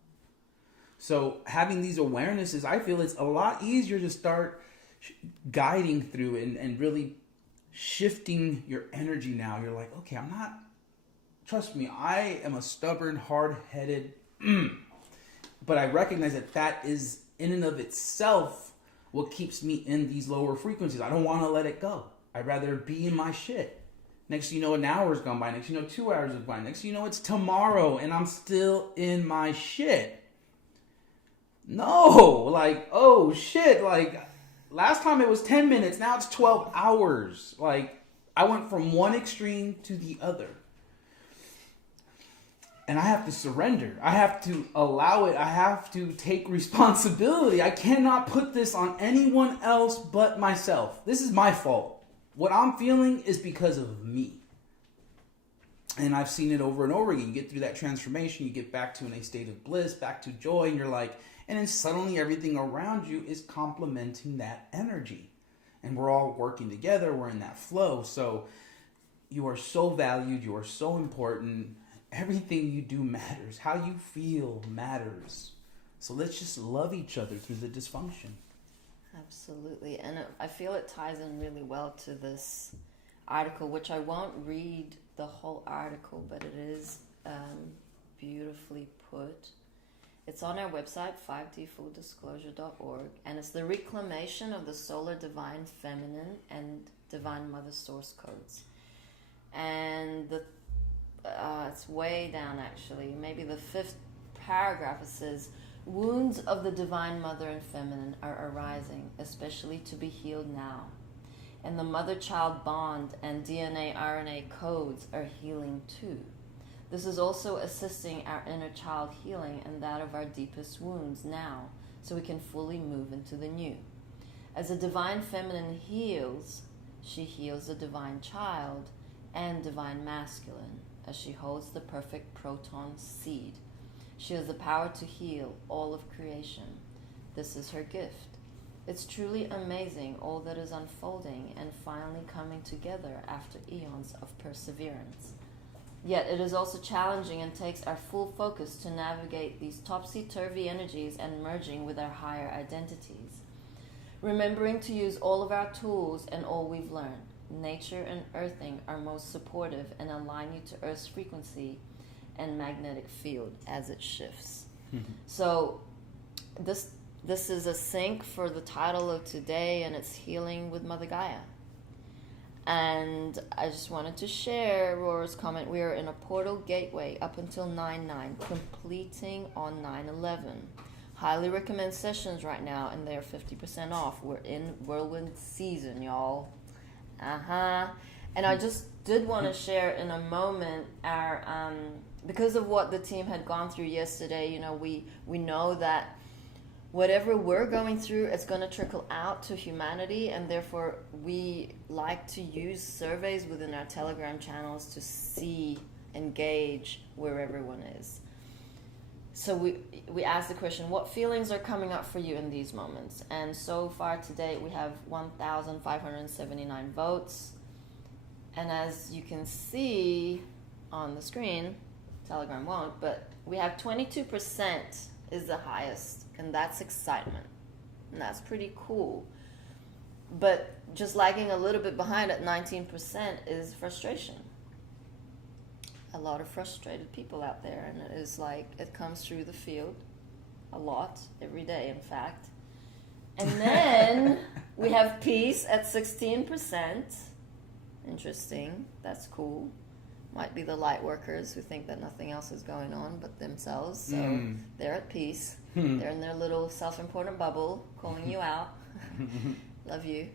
So having these awarenesses, I feel it's a lot easier to start guiding through and really shifting your energy now. You're like, okay, trust me, I am a stubborn, hard-headed, but I recognize that is in and of itself what keeps me in these lower frequencies. I don't want to let it go. I'd rather be in my shit. Next thing you know, an hour's gone by. Next thing you know, 2 hours has gone by. Next thing you know, it's tomorrow and I'm still in my shit. No, like, oh shit, like, last time it was 10 minutes, now it's 12 hours. Like, I went from one extreme to the other. And I have to surrender. I have to allow it. I have to take responsibility. I cannot put this on anyone else but myself. This is my fault. What I'm feeling is because of me. And I've seen it over and over again. You get through that transformation, you get back to a state of bliss, back to joy, and you're like, and then suddenly everything around you is complementing that energy. And we're all working together, we're in that flow. So you are so valued, you are so important. Everything you do matters. How you feel matters. So let's just love each other through the dysfunction. Absolutely. And I feel it ties in really well to this article, which I won't read the whole article, but it is beautifully put. It's on our website, 5dfulldisclosure.org, and it's the reclamation of the solar divine feminine and divine mother source codes. And it's way down, actually. Maybe the 5th paragraph, it says, wounds of the divine mother and feminine are arising, especially to be healed now. And the mother-child bond and DNA-RNA codes are healing too. This is also assisting our inner child healing and that of our deepest wounds now, so we can fully move into the new. As the divine feminine heals, she heals the divine child and divine masculine, as she holds the perfect proton seed. She has the power to heal all of creation. This is her gift. It's truly amazing all that is unfolding and finally coming together after eons of perseverance. Yet it is also challenging and takes our full focus to navigate these topsy-turvy energies and merging with our higher identities. Remembering to use all of our tools and all we've learned. Nature and earthing are most supportive and align you to Earth's frequency and magnetic field as it shifts. So this is a sync for the title of today, and it's Healing with Mother Gaia. And I just wanted to share Rora's comment. We are in a portal gateway up until 9/9, completing on 9/11. Highly recommend sessions right now, and they're 50% off. We're in whirlwind season, y'all. And I just did want to share in a moment our because of what the team had gone through yesterday. You know, we know that whatever we're going through, it's going to trickle out to humanity, and therefore we like to use surveys within our Telegram channels to see and gauge where everyone is. So we asked the question, what feelings are coming up for you in these moments? And so far today, we have 1,579 votes. And as you can see on the screen, Telegram won't, but we have 22% is the highest, and that's excitement. And that's pretty cool. But just lagging a little bit behind at 19% is frustration. A lot of frustrated people out there, and it is like, it comes through the field a lot, every day, in fact. And then we have peace at 16%. Interesting. That's cool. Might be the light workers who think that nothing else is going on but themselves. So they're at peace. They're in their little self-important bubble, calling you out. Love you.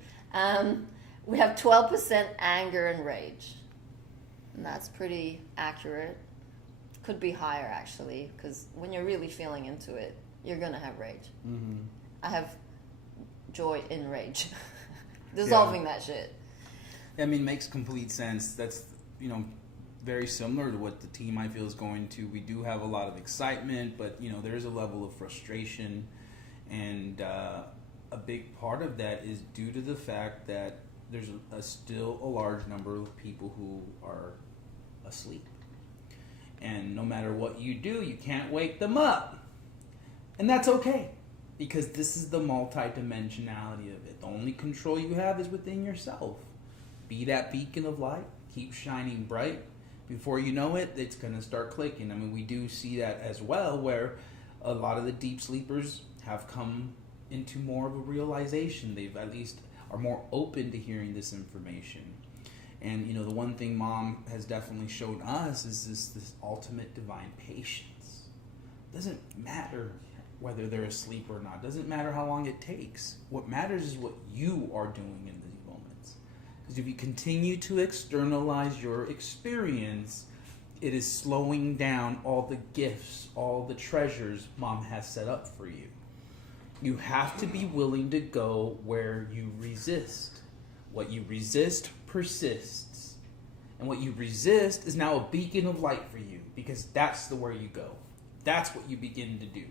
We have 12% anger and rage. And that's pretty accurate. Could be higher, actually, because when you're really feeling into it, you're going to have rage. I have joy in rage. Dissolving that shit. I mean, makes complete sense. That's, very similar to what the team I feel is going to. We do have a lot of excitement, but, there's a level of frustration. And a big part of that is due to the fact that there's still a large number of people who are asleep. And no matter what you do, you can't wake them up. And that's okay, because this is the multidimensionality of it. The only control you have is within yourself. Be that beacon of light. Keep shining bright. Before you know it, it's going to start clicking. We do see that as well, where a lot of the deep sleepers have come into more of a realization. They've at least are more open to hearing this information. And you know, the one thing Mom has definitely shown us is this ultimate divine patience. Doesn't matter whether they're asleep or not. Doesn't matter how long it takes. What matters is what you are doing in these moments. Because if you continue to externalize your experience, it is slowing down all the gifts, all the treasures Mom has set up for you. You have to be willing to go where you resist. What you resist persists. And what you resist is now a beacon of light for you, because that's the where you go. That's what you begin to do.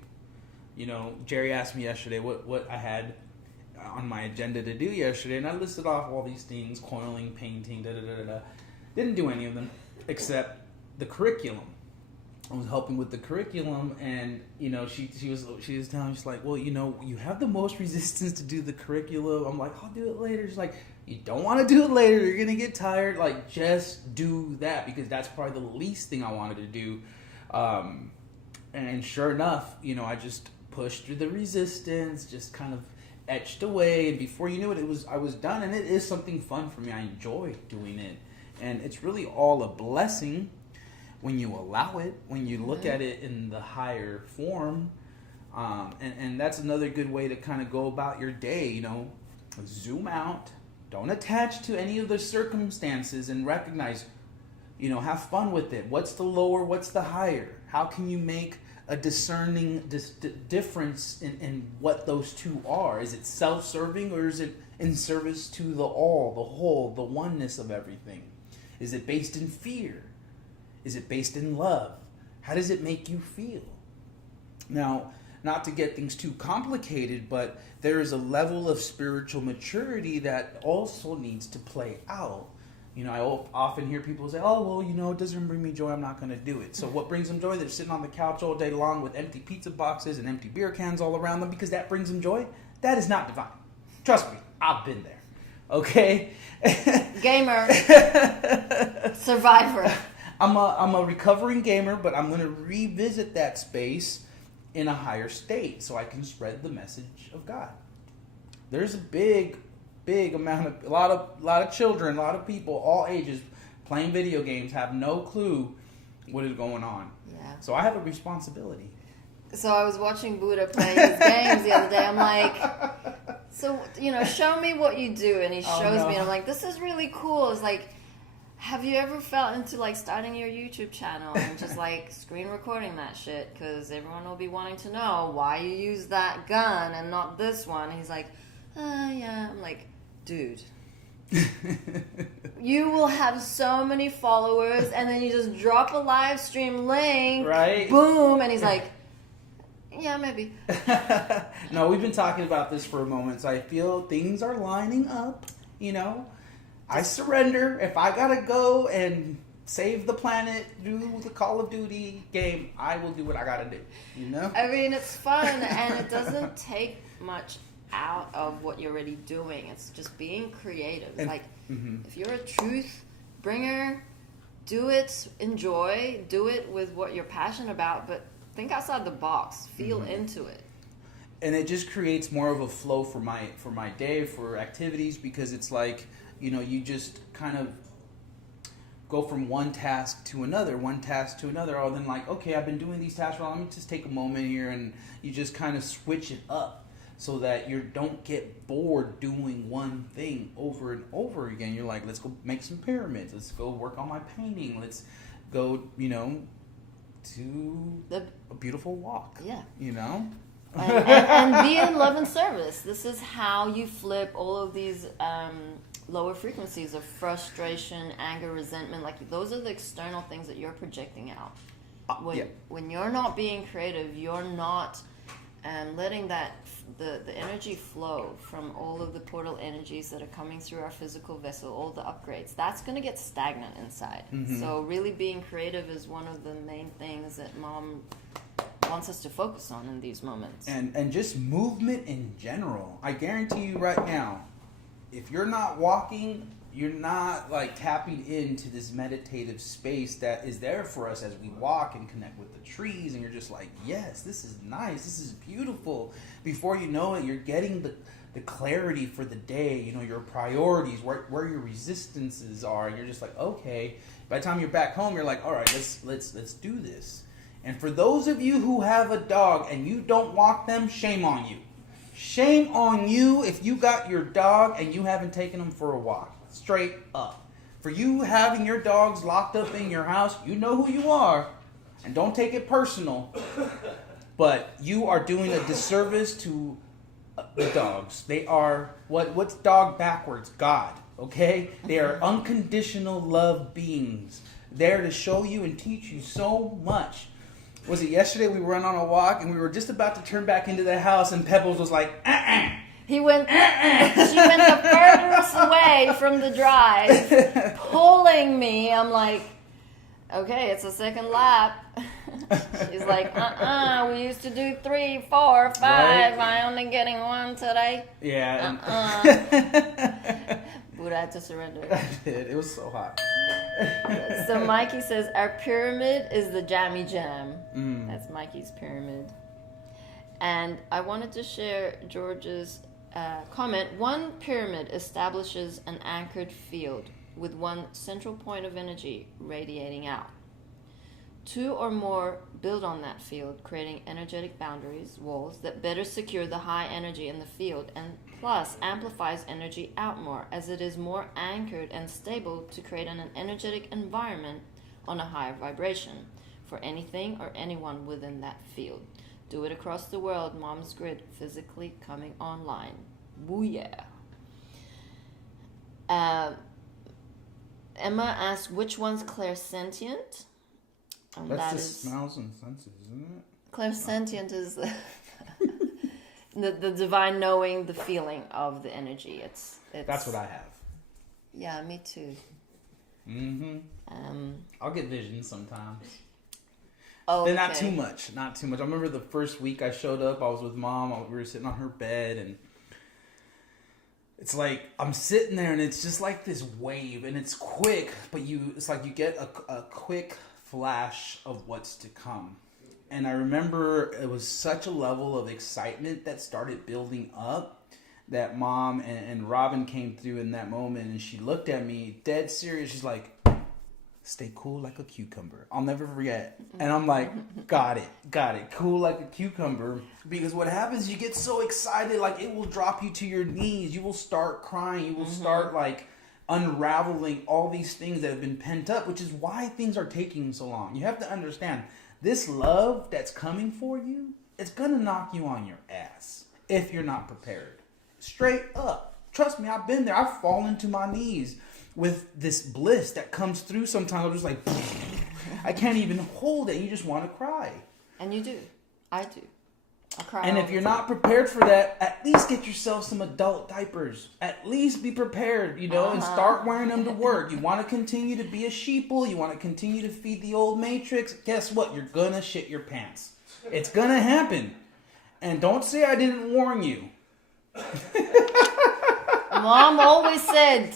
You know, Jerry asked me yesterday what I had on my agenda to do yesterday, and I listed off all these things: coiling, painting, da-da-da-da-da. Didn't do any of them except the curriculum. I was helping with the curriculum, and you know, she was telling me, she's like, well, you know, you have the most resistance to do the curriculum. I'm like, I'll do it later. She's like, you don't want to do it later, you're gonna get tired. Like, just do that, because that's probably the least thing I wanted to do. And sure enough, you know, I just pushed through the resistance, just kind of etched away, and before you knew it, I was done. And it is something fun for me. I enjoy doing it, and it's really all a blessing when you allow it, when you look at it in the higher form. And that's another good way to kind of go about your day. You know, zoom out, don't attach to any of the circumstances, and recognize, you know, have fun with it. What's the lower, what's the higher? How can you make a discerning difference in what those two are? Is it self-serving, or is it in service to the all, the whole, the oneness of everything? Is it based in fear? Is it based in love? How does it make you feel? Now, not to get things too complicated, but there is a level of spiritual maturity that also needs to play out. You know, I often hear people say, oh, well, you know, it doesn't bring me joy, I'm not going to do it. So what brings them joy? They're sitting on the couch all day long with empty pizza boxes and empty beer cans all around them because that brings them joy. That is not divine. Trust me, I've been there. Okay? Gamer. Survivor. I'm a recovering gamer, but I'm going to revisit that space in a higher state so I can spread the message of God. There's a big amount of a lot of children, a lot of people, all ages, playing video games, have no clue what is going on. Yeah. So I have a responsibility. So I was watching Buddha play his games the other day. I'm like, so, you know, show me what you do. And he shows me, and I'm like, this is really cool. It's like, have you ever felt into like starting your YouTube channel and just like screen recording that shit? Because everyone will be wanting to know why you use that gun and not this one. And he's like, yeah. I'm like, dude, you will have so many followers, and then you just drop a live stream link, right? Boom, and he's like, yeah, maybe. No, we've been talking about this for a moment, so I feel things are lining up. You know, I surrender. If I gotta go and save the planet, do the Call of Duty game, I will do what I gotta do. You know, I mean, it's fun, and it doesn't take much out of what you're already doing. It's just being creative. It's like, if you're a truth bringer, do it, enjoy, do it with what you're passionate about, but think outside the box, feel into it. And it just creates more of a flow for my day, for activities, because it's like, you know, you just kind of go from one task to another. Oh, then like, okay, I've been doing these tasks, well, let me just take a moment here, and you just kind of switch it up, so that you don't get bored doing one thing over and over again. You're like, let's go make some pyramids. Let's go work on my painting. Let's go, you know, to a beautiful walk. Yeah. You know? and be in love and service. This is how you flip all of these lower frequencies of frustration, anger, resentment. Like, those are the external things that you're projecting out. When you're not being creative, you're not letting that the energy flow from all of the portal energies that are coming through our physical vessel, all the upgrades, that's going to get stagnant inside. So really being creative is one of the main things that Mom wants us to focus on in these moments. And just movement in general. I guarantee you right now, if you're not walking, you're not like tapping into this meditative space that is there for us as we walk and connect with the trees, and you're just like, yes, this is nice, this is beautiful. Before you know it, you're getting the clarity for the day, you know, your priorities, where your resistances are, and you're just like, okay. By the time you're back home, you're like, all right, let's do this. And for those of you who have a dog and you don't walk them, shame on you. Shame on you if you got your dog and you haven't taken them for a walk. Straight up. For you having your dogs locked up in your house, you know who you are. And don't take it personal. But you are doing a disservice to the dogs. They are, what's dog backwards? God. Okay? They are unconditional love beings. There to show you and teach you so much. Was it yesterday we went on a walk and we were just about to turn back into the house and Pebbles was like, She went the furthest away from the drive, pulling me. I'm like, okay, it's a second lap. She's like, we used to do 3, 4, 5. Right? I'm only getting 1 today. Yeah. But I had to surrender. I did. It was so hot. So Mikey says, our pyramid is the jammy jam. That's Mikey's pyramid. And I wanted to share George's comment. One pyramid establishes an anchored field with one central point of energy radiating out. 2 or more build on that field, creating energetic boundaries, walls, that better secure the high energy in the field, and plus amplifies energy out more, as it is more anchored and stable to create an energetic environment on a higher vibration for anything or anyone within that field. Do it across the world. Mom's grid physically coming online. Booyah. Emma asked, which one's clairsentient? That's the smells and senses, isn't it? Clairsentient is the divine knowing, the feeling of the energy. It's That's what I have. Yeah, me too. I'll get visions sometimes. Oh, They're not too much. I remember the first week I showed up, I was with Mom. We were sitting on her bed, and it's like I'm sitting there, and it's just like this wave, and it's quick, but it's like you get a quick flash of what's to come. And I remember it was such a level of excitement that started building up that Mom and Robin came through in that moment, and she looked at me dead serious. She's like, stay cool like a cucumber. I'll never forget. And I'm like, got it. Cool like a cucumber. Because what happens, you get so excited, like it will drop you to your knees. You will start crying. You will start like unraveling all these things that have been pent up, which is why things are taking so long. You have to understand, this love that's coming for you, it's going to knock you on your ass if you're not prepared. Straight up. Trust me, I've been there. I've fallen to my knees with this bliss that comes through sometimes. I'm just like, I can't even hold it. You just want to cry. And you do. I do. I cry. And if you're not prepared for that, at least get yourself some adult diapers. At least be prepared, and start wearing them to work. You want to continue to be a sheeple. You want to continue to feed the old matrix. Guess what? You're going to shit your pants. It's going to happen. And don't say I didn't warn you. Mom always said,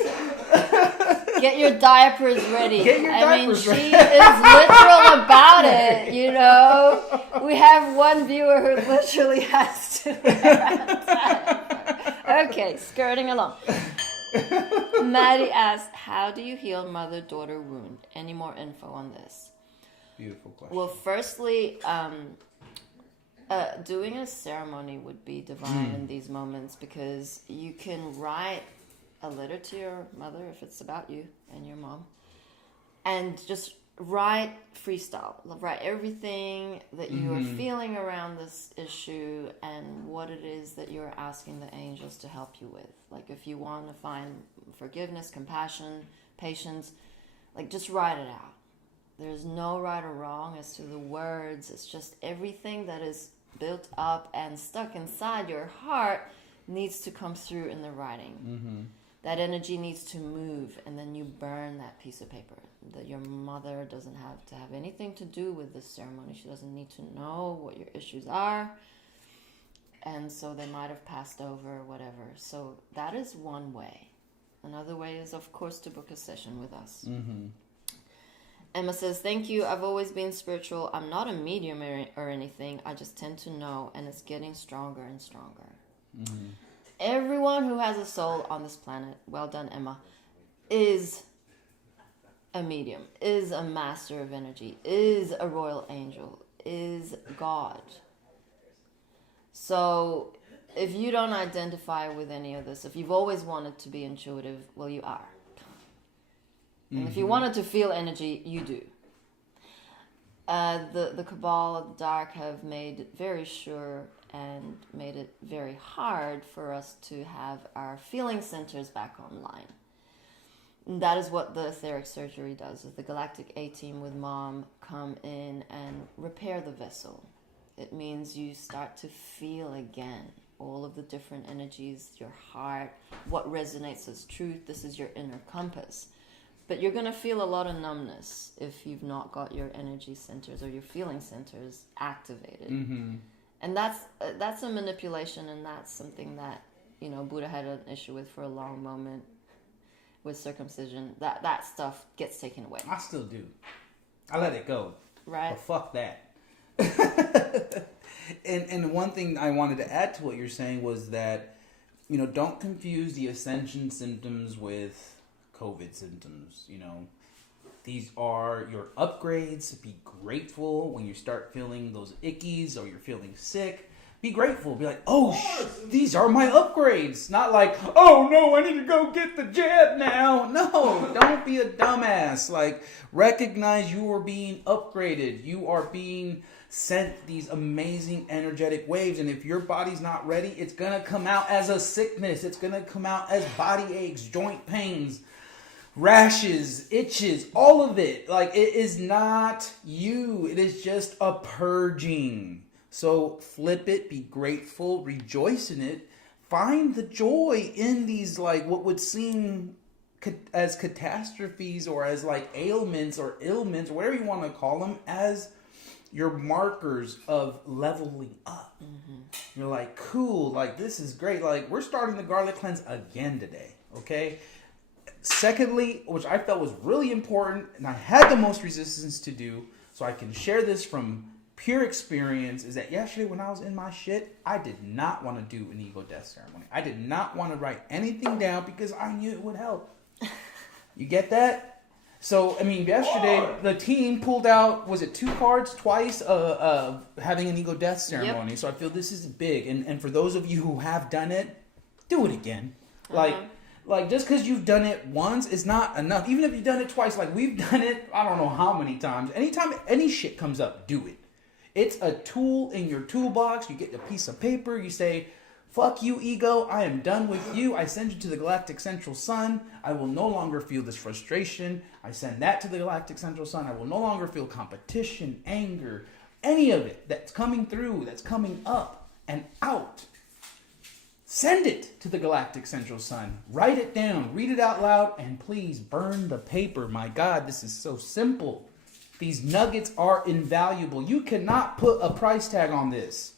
get your diapers ready. She is literal about it, We have one viewer who literally has to wear a diaper. Okay, skirting along. Maddie asked, how do you heal mother-daughter wound? Any more info on this? Beautiful question. Well, firstly, doing a ceremony would be divine in these moments, because you can write a letter to your mother if it's about you and your mom, and just write freestyle. Write everything that you are feeling around this issue and what it is that you're asking the angels to help you with. Like if you want to find forgiveness, compassion, patience, just write it out. There's no right or wrong as to the words. It's just everything that is built up and stuck inside your heart needs to come through in the writing. That energy needs to move, and then you burn that piece of paper. That your mother doesn't have to have anything to do with this ceremony. She doesn't need to know what your issues are. and so they might have passed over or whatever. So that is one way. Another way is, of course, to book a session with us. Mm-hmm. Emma says, thank you. I've always been spiritual. I'm not a medium or anything. I just tend to know, and it's getting stronger and stronger. Mm-hmm. Everyone who has a soul on this planet, well done, Emma, is a medium, is a master of energy, is a royal angel, is God. So if you don't identify with any of this, if you've always wanted to be intuitive, well, you are. And if you wanted to feel energy, you do. The Cabal of the Dark have made it very sure and made it very hard for us to have our feeling centers back online. And that is what the etheric surgery does. Is the Galactic A-Team with Mom come in and repair the vessel. It means you start to feel again all of the different energies, your heart, what resonates as truth. This is your inner compass. But you're going to feel a lot of numbness if you've not got your energy centers or your feeling centers activated. Mm-hmm. And that's a manipulation, and that's something that, Buddha had an issue with for a long moment with circumcision. That stuff gets taken away. I still do. I let it go. Right. But fuck that. and one thing I wanted to add to what you're saying was that, don't confuse the Ascension symptoms with COVID symptoms. These are your upgrades. Be grateful when you start feeling those ickies or you're feeling sick. Be grateful. Be like, oh, these are my upgrades. Not like, oh no, I need to go get the jab now. No, don't be a dumbass. Like, recognize you are being upgraded. You are being sent these amazing energetic waves. And if your body's not ready, it's going to come out as a sickness. It's going to come out as body aches, joint pains, rashes, itches, all of it. Like, it is not you. It is just a purging. So flip it, be grateful, rejoice in it. Find the joy in these, like, what would seem as catastrophes or as like ailments or ailments, whatever you want to call them, as your markers of leveling up. Mm-hmm. You're like, cool, like, this is great. Like, we're starting the garlic cleanse again today, okay? Secondly, which I felt was really important, and I had the most resistance to do, so I can share this from pure experience, is that yesterday when I was in my shit, I did not want to do an ego death ceremony. I did not want to write anything down because I knew it would help. You get that? So, I mean, yesterday the team pulled out, was it 2 cards twice having an ego death ceremony. Yep. So I feel this is big. And for those of you who have done it, do it again. Like, just because you've done it once is not enough. Even if you've done it twice, like we've done it, I don't know how many times. Anytime any shit comes up, do it. It's a tool in your toolbox. You get a piece of paper. You say, fuck you, ego. I am done with you. I send you to the Galactic Central Sun. I will no longer feel this frustration. I send that to the Galactic Central Sun. I will no longer feel competition, anger, any of it that's coming through, that's coming up and out. Send it to the Galactic Central Sun. Write it down. Read it out loud. And please burn the paper. My God, this is so simple. These nuggets are invaluable. You cannot put a price tag on this.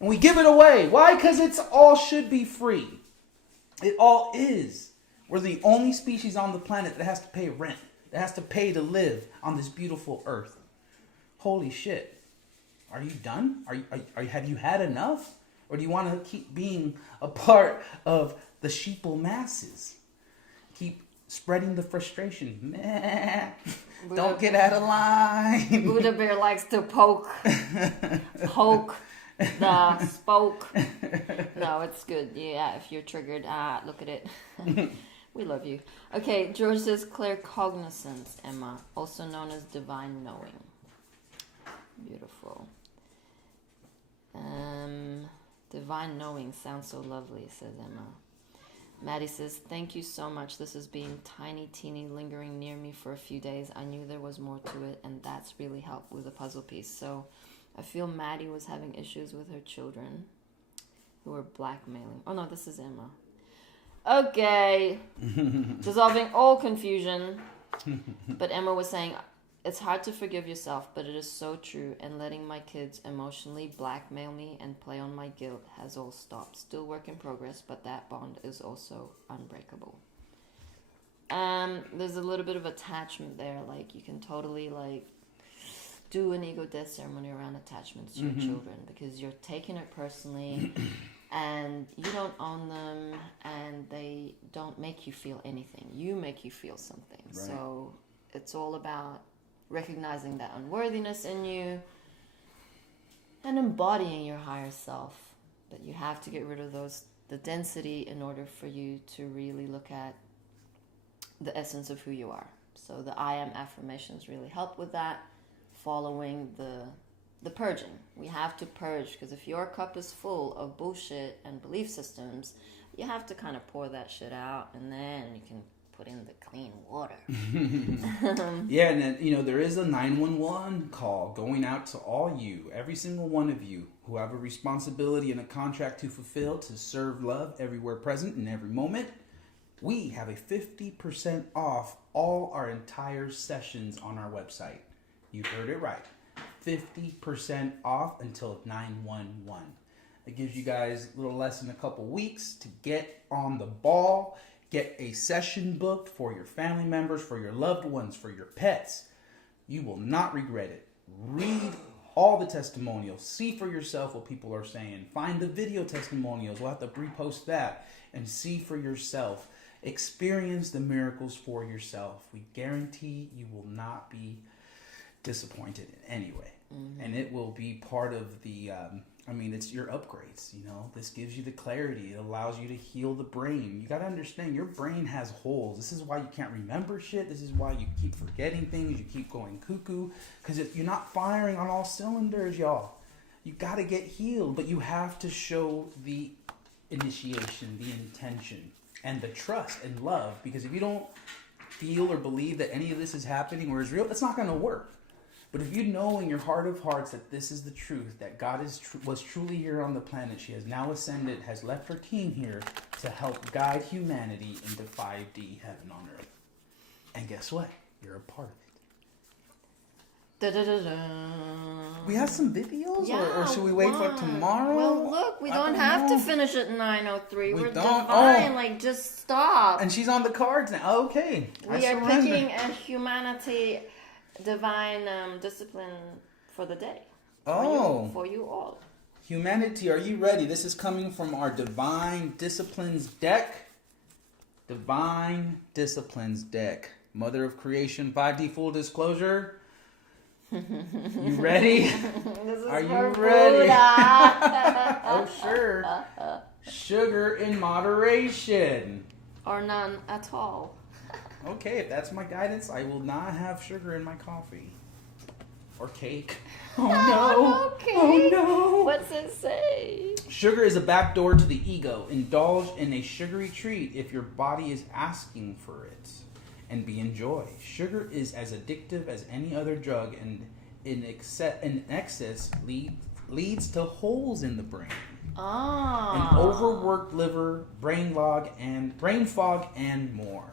And we give it away. Why? Because it's all should be free. It all is. We're the only species on the planet that has to pay rent. That has to pay to live on this beautiful earth. Holy shit. Are you done? Have you had enough? Or do you want to keep being a part of the sheeple masses? Keep spreading the frustration. Meh. Don't get out of line. Buddha Bear likes to poke the spoke. No, it's good. Yeah, if you're triggered, look at it. We love you. Okay, George says claircognizance, Emma, also known as divine knowing. Beautiful. Divine knowing sounds so lovely, says Emma. Maddie says, thank you so much. This has been tiny, teeny, lingering near me for a few days. I knew there was more to it, and that's really helped with the puzzle piece. So I feel Maddie was having issues with her children who were blackmailing. Oh, no, this is Emma. Okay. Dissolving all confusion. But Emma was saying, It's hard to forgive yourself, but it is so true. And letting my kids emotionally blackmail me and play on my guilt has all stopped. Still work in progress, but that bond is also unbreakable. There's a little bit of attachment there. Like, you can totally, like, do an ego death ceremony around attachments to your children, because you're taking it personally and you don't own them and they don't make you feel anything. You make you feel something. Right. So it's all about recognizing that unworthiness in you and embodying your higher self. But you have to get rid of the density in order for you to really look at the essence of who you are. So the I am affirmations really help with that, following the purging. We have to purge, because if your cup is full of bullshit and belief systems, you have to kind of pour that shit out, and then you can put in the clean water. Yeah, and then, there is a 911 call going out to all you, every single one of you who have a responsibility and a contract to fulfill to serve love everywhere present in every moment. We have a 50% off all our entire sessions on our website. You heard it right. 50% off until 9/11. It gives you guys a little less than a couple weeks to get on the ball, get a session booked for your family members, for your loved ones, for your pets. You will not regret it. Read all the testimonials. See for yourself what people are saying. Find the video testimonials. We'll have to repost that and see for yourself. Experience the miracles for yourself. We guarantee you will not be disappointed in any way. And it will be part of the it's your upgrades. This gives you the clarity. It allows you to heal the brain. You got to understand, your brain has holes. This is why you can't remember shit. This is why you keep forgetting things. You keep going cuckoo, because you're not firing on all cylinders, y'all. You got to get healed, but you have to show the initiation, the intention, and the trust and love, because if you don't feel or believe that any of this is happening or is real, it's not going to work. But if you know in your heart of hearts that this is the truth, that God was truly here on the planet, she has now ascended, has left her team here to help guide humanity into 5D heaven on earth. And guess what? You're a part of it. We have some videos, or should we wait for tomorrow? Well, look, we don't have to finish at 9:03. We're don't. divine. Like, just stop. And she's on the cards now. Okay. We are picking a humanity divine discipline for the day. For you all. Humanity, are you ready? This is coming from our Divine Disciplines deck. Divine Disciplines deck. Mother of Creation, 5D full disclosure. You ready? Are you ready? Oh, sure. Sugar in moderation. Or none at all. Okay, if that's my guidance, I will not have sugar in my coffee. Or cake. Oh no. Okay. Oh no. What's it say? Sugar is a backdoor to the ego. Indulge in a sugary treat if your body is asking for it. And be enjoy. Sugar is as addictive as any other drug, and in excess leads to holes in the brain. An overworked liver, brain fog, and more.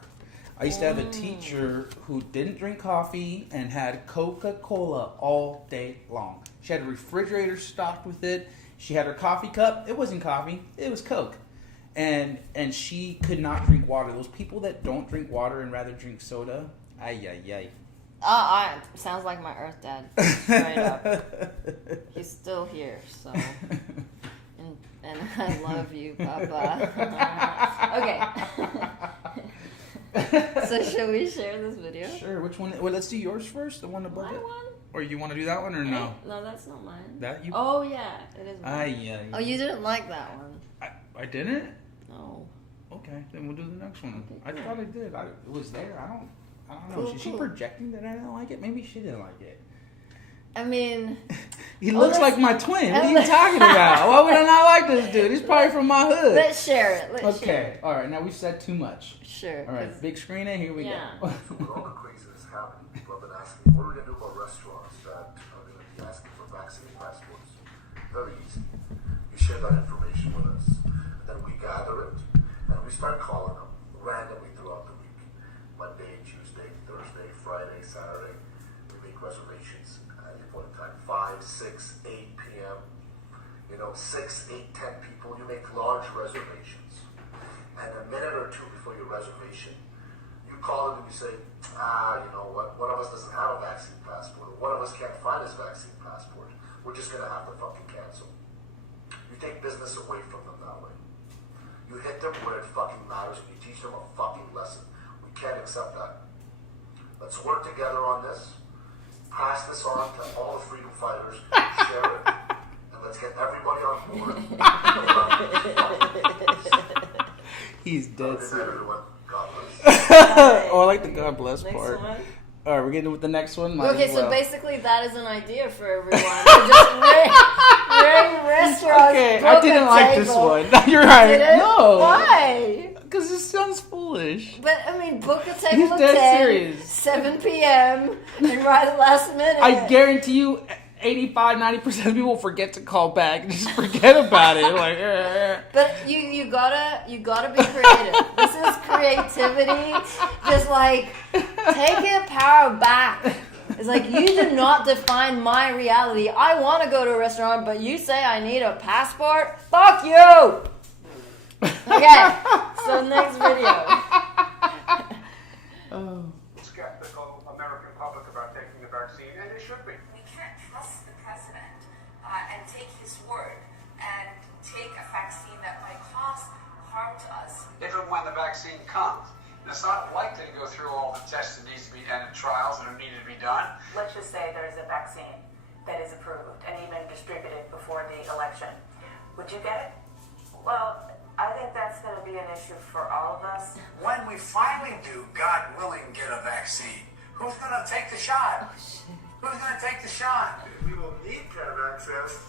I used to have a teacher who didn't drink coffee and had Coca-Cola all day long. She had a refrigerator stocked with it. She had her coffee cup. It wasn't coffee. It was Coke. And she could not drink water. Those people that don't drink water and rather drink soda, ay. Sounds like my Earth Dad. Straight up. He's still here, so. And I love you, Papa. Okay. So should we share this video? Sure. Which one? Well, let's do yours first. The one above My it. one? Or you want to do that one or no? No, that's not mine. That you? Oh yeah, it is mine. Oh, you didn't like that one? I didn't. No. Okay, then we'll do the next one. Okay, I cool. thought I did. It was there. I don't know. Cool, Is she projecting that I didn't like it? Maybe she didn't like it. I mean, he looks like my twin. What are you talking about? Why would I not like this dude? He's probably from my hood. Let's share it. Let's share Okay. All right. Now we've said too much. Sure. All right. Big screen in. Here we go. With all the craziness happening, people have been asking, what are we going to do about restaurants that are going to be asking for vaccine passports? Very easy. You share that information with us, and then we gather it, and we start calling them randomly throughout the week. Monday, Tuesday, Thursday, Friday, Saturday. We reservations at any point in time. 5, 6, 8 p.m. 6, 8, 10 people. You make large reservations. And a minute or two before your reservation, you call them and you say, you know what, one of us doesn't have a vaccine passport, or one of us can't find his vaccine passport. We're just going to have to fucking cancel. You take business away from them that way. You hit them where it fucking matters and you teach them a fucking lesson. We can't accept that. Let's work together on this. Pass this on to all the freedom fighters. Share it. And let's get everybody on board. He's dead Good night, serious. everyone. God bless. Oh, I like the God bless Next part. one. All right, we're getting with the next one. Might Okay, as well. so basically that is an idea for everyone. To just ring restaurants. Okay, book I didn't a like this table. one. No, you're right. Did it? No. Why? Because this sounds foolish. But I mean, book a table He's at dead 10, serious. 7 p.m. and right at last minute. I guarantee you 85-90% of people forget to call back and just forget about it. Like, But you gotta be creative. This is creativity. Just like take your power back. It's like you do not define my reality. I want to go to a restaurant, but you say I need a passport. Fuck you. Okay. So next video. Skeptical American public about taking the vaccine, and it should be. We can't trust the president and take his word and take a vaccine that might cause harm to us. If and when the vaccine comes, it's not likely to go through all the tests that needs to be done and trials that are needed to be done. Let's just say there's a vaccine that is approved and even distributed before the election. Would you get it? Well, I think that's going to be an issue for all of us. When we finally do, God willing, get a vaccine, who's going to take the shot? Who's going to take the shot? We will need to have access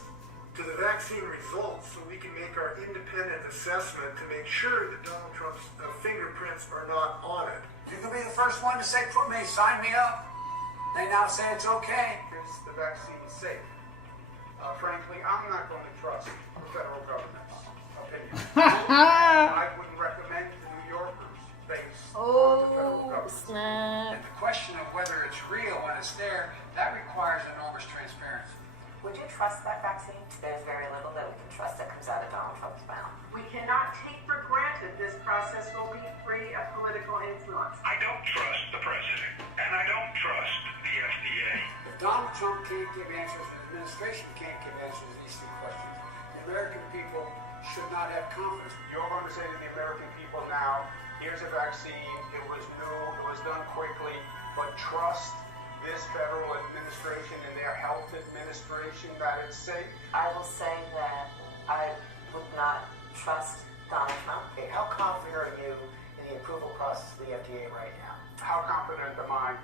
to the vaccine results so we can make our independent assessment to make sure that Donald Trump's fingerprints are not on it. You can be the first one to say, put me, sign me up. They now say it's okay. Is the vaccine safe? Frankly, I'm not going to trust the federal government's opinion. I wouldn't recommend to New Yorkers based on the federal Oh, government. snap. And the question of whether it's real when it's there, that requires enormous transparency. Would you trust that vaccine? There's very little that we can trust that comes out of Donald Trump's mouth. We cannot take for granted this process will be free of political influence. I don't trust the president, and I don't trust the FDA. If Donald Trump can't give answers, the administration can't give answers to these three questions, the American people should not have confidence. You're going to say to the American people now, here's a vaccine, it was new, it was done quickly, but trust this federal administration and their health administration that it's safe? I will say that I would not trust Donald Trump. Okay, how confident are you in the approval process of the FDA right now? How confident am I?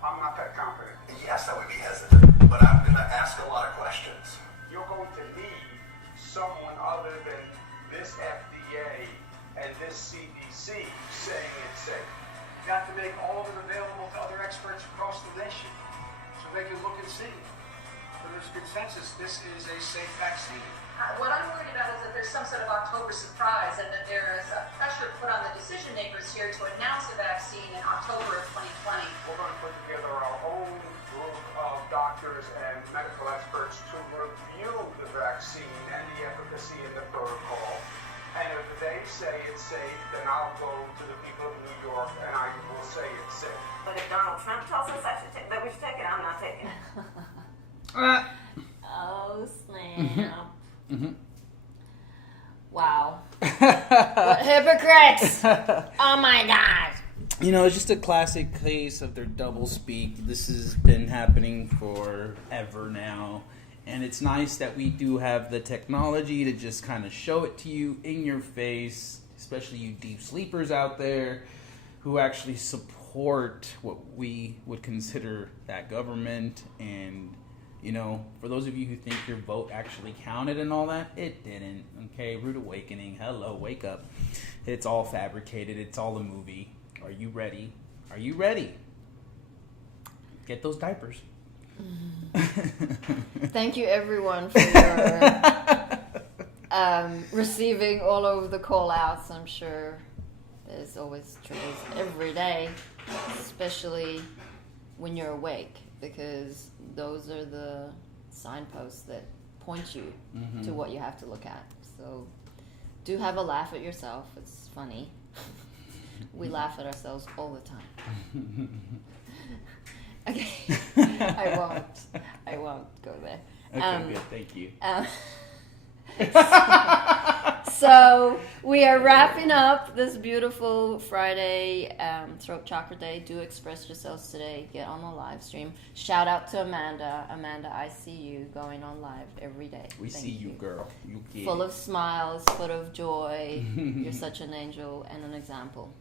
I'm not that confident. Yes, I would be hesitant, but I'm going to ask a lot of questions. You're going to need someone other than this FDA and this CDC saying it's safe. You got to make all of it available to other experts across the nation so they can look and see. So there's consensus, this is a safe vaccine. What I'm worried about is that there's some sort of October surprise and that there is pressure put on the decision makers here to announce a vaccine in October of 2020. We're going to put together our own group of doctors and medical experts to review the vaccine and the efficacy and the protocol. And if they say it's safe, then I'll go to the people of New York and I will say it's safe. But if Donald Trump tells us that we should take it, I'm not taking it. Oh, snap. Wow. What hypocrites! Oh my god. You know, it's just a classic case of their double speak. This has been happening forever now. And it's nice that we do have the technology to just kind of show it to you in your face, especially you deep sleepers out there who actually support what we would consider that government. And, you know, for those of you who think your vote actually counted and all that, it didn't. Okay, rude awakening. Hello, wake up. It's all fabricated. It's all a movie. Are you ready? Are you ready? Get those diapers. Thank you, everyone, for your receiving all of the call-outs. I'm sure there's always triggers every day, especially when you're awake. because those are the signposts that point you to what you have to look at. So do have a laugh at yourself. It's funny. We laugh at ourselves all the time. Okay. I won't go there. Okay, good. Thank you. So we are wrapping up this beautiful Friday Throat Chakra Day. Do express yourselves today. Get on the live stream. Shout out to Amanda. Amanda, I see you going on live every day. We see you, girl. You get full it. of smiles, full of joy. You're such an angel and an example.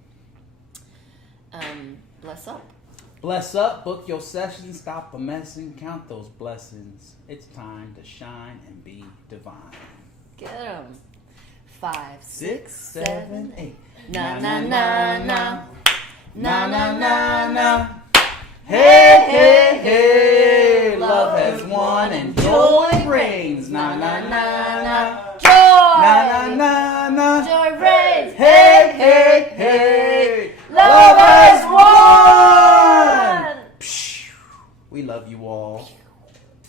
Bless up. Bless up, book your session, stop a messing, count those blessings. It's time to shine and be divine. Get 'em. 5, 6, 7, 8. Na na na na. Na na na na. Hey, hey, hey. Love has won and joy reigns. Na na na na. Joy. Na na na na. Joy reigns. Hey, hey, hey. Love has won. We love you all.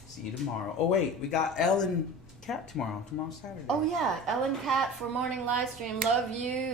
See you tomorrow. Oh wait, we got Ellen Cat tomorrow. Tomorrow's Saturday. Oh yeah, Ellen Cat for morning live stream. Love you.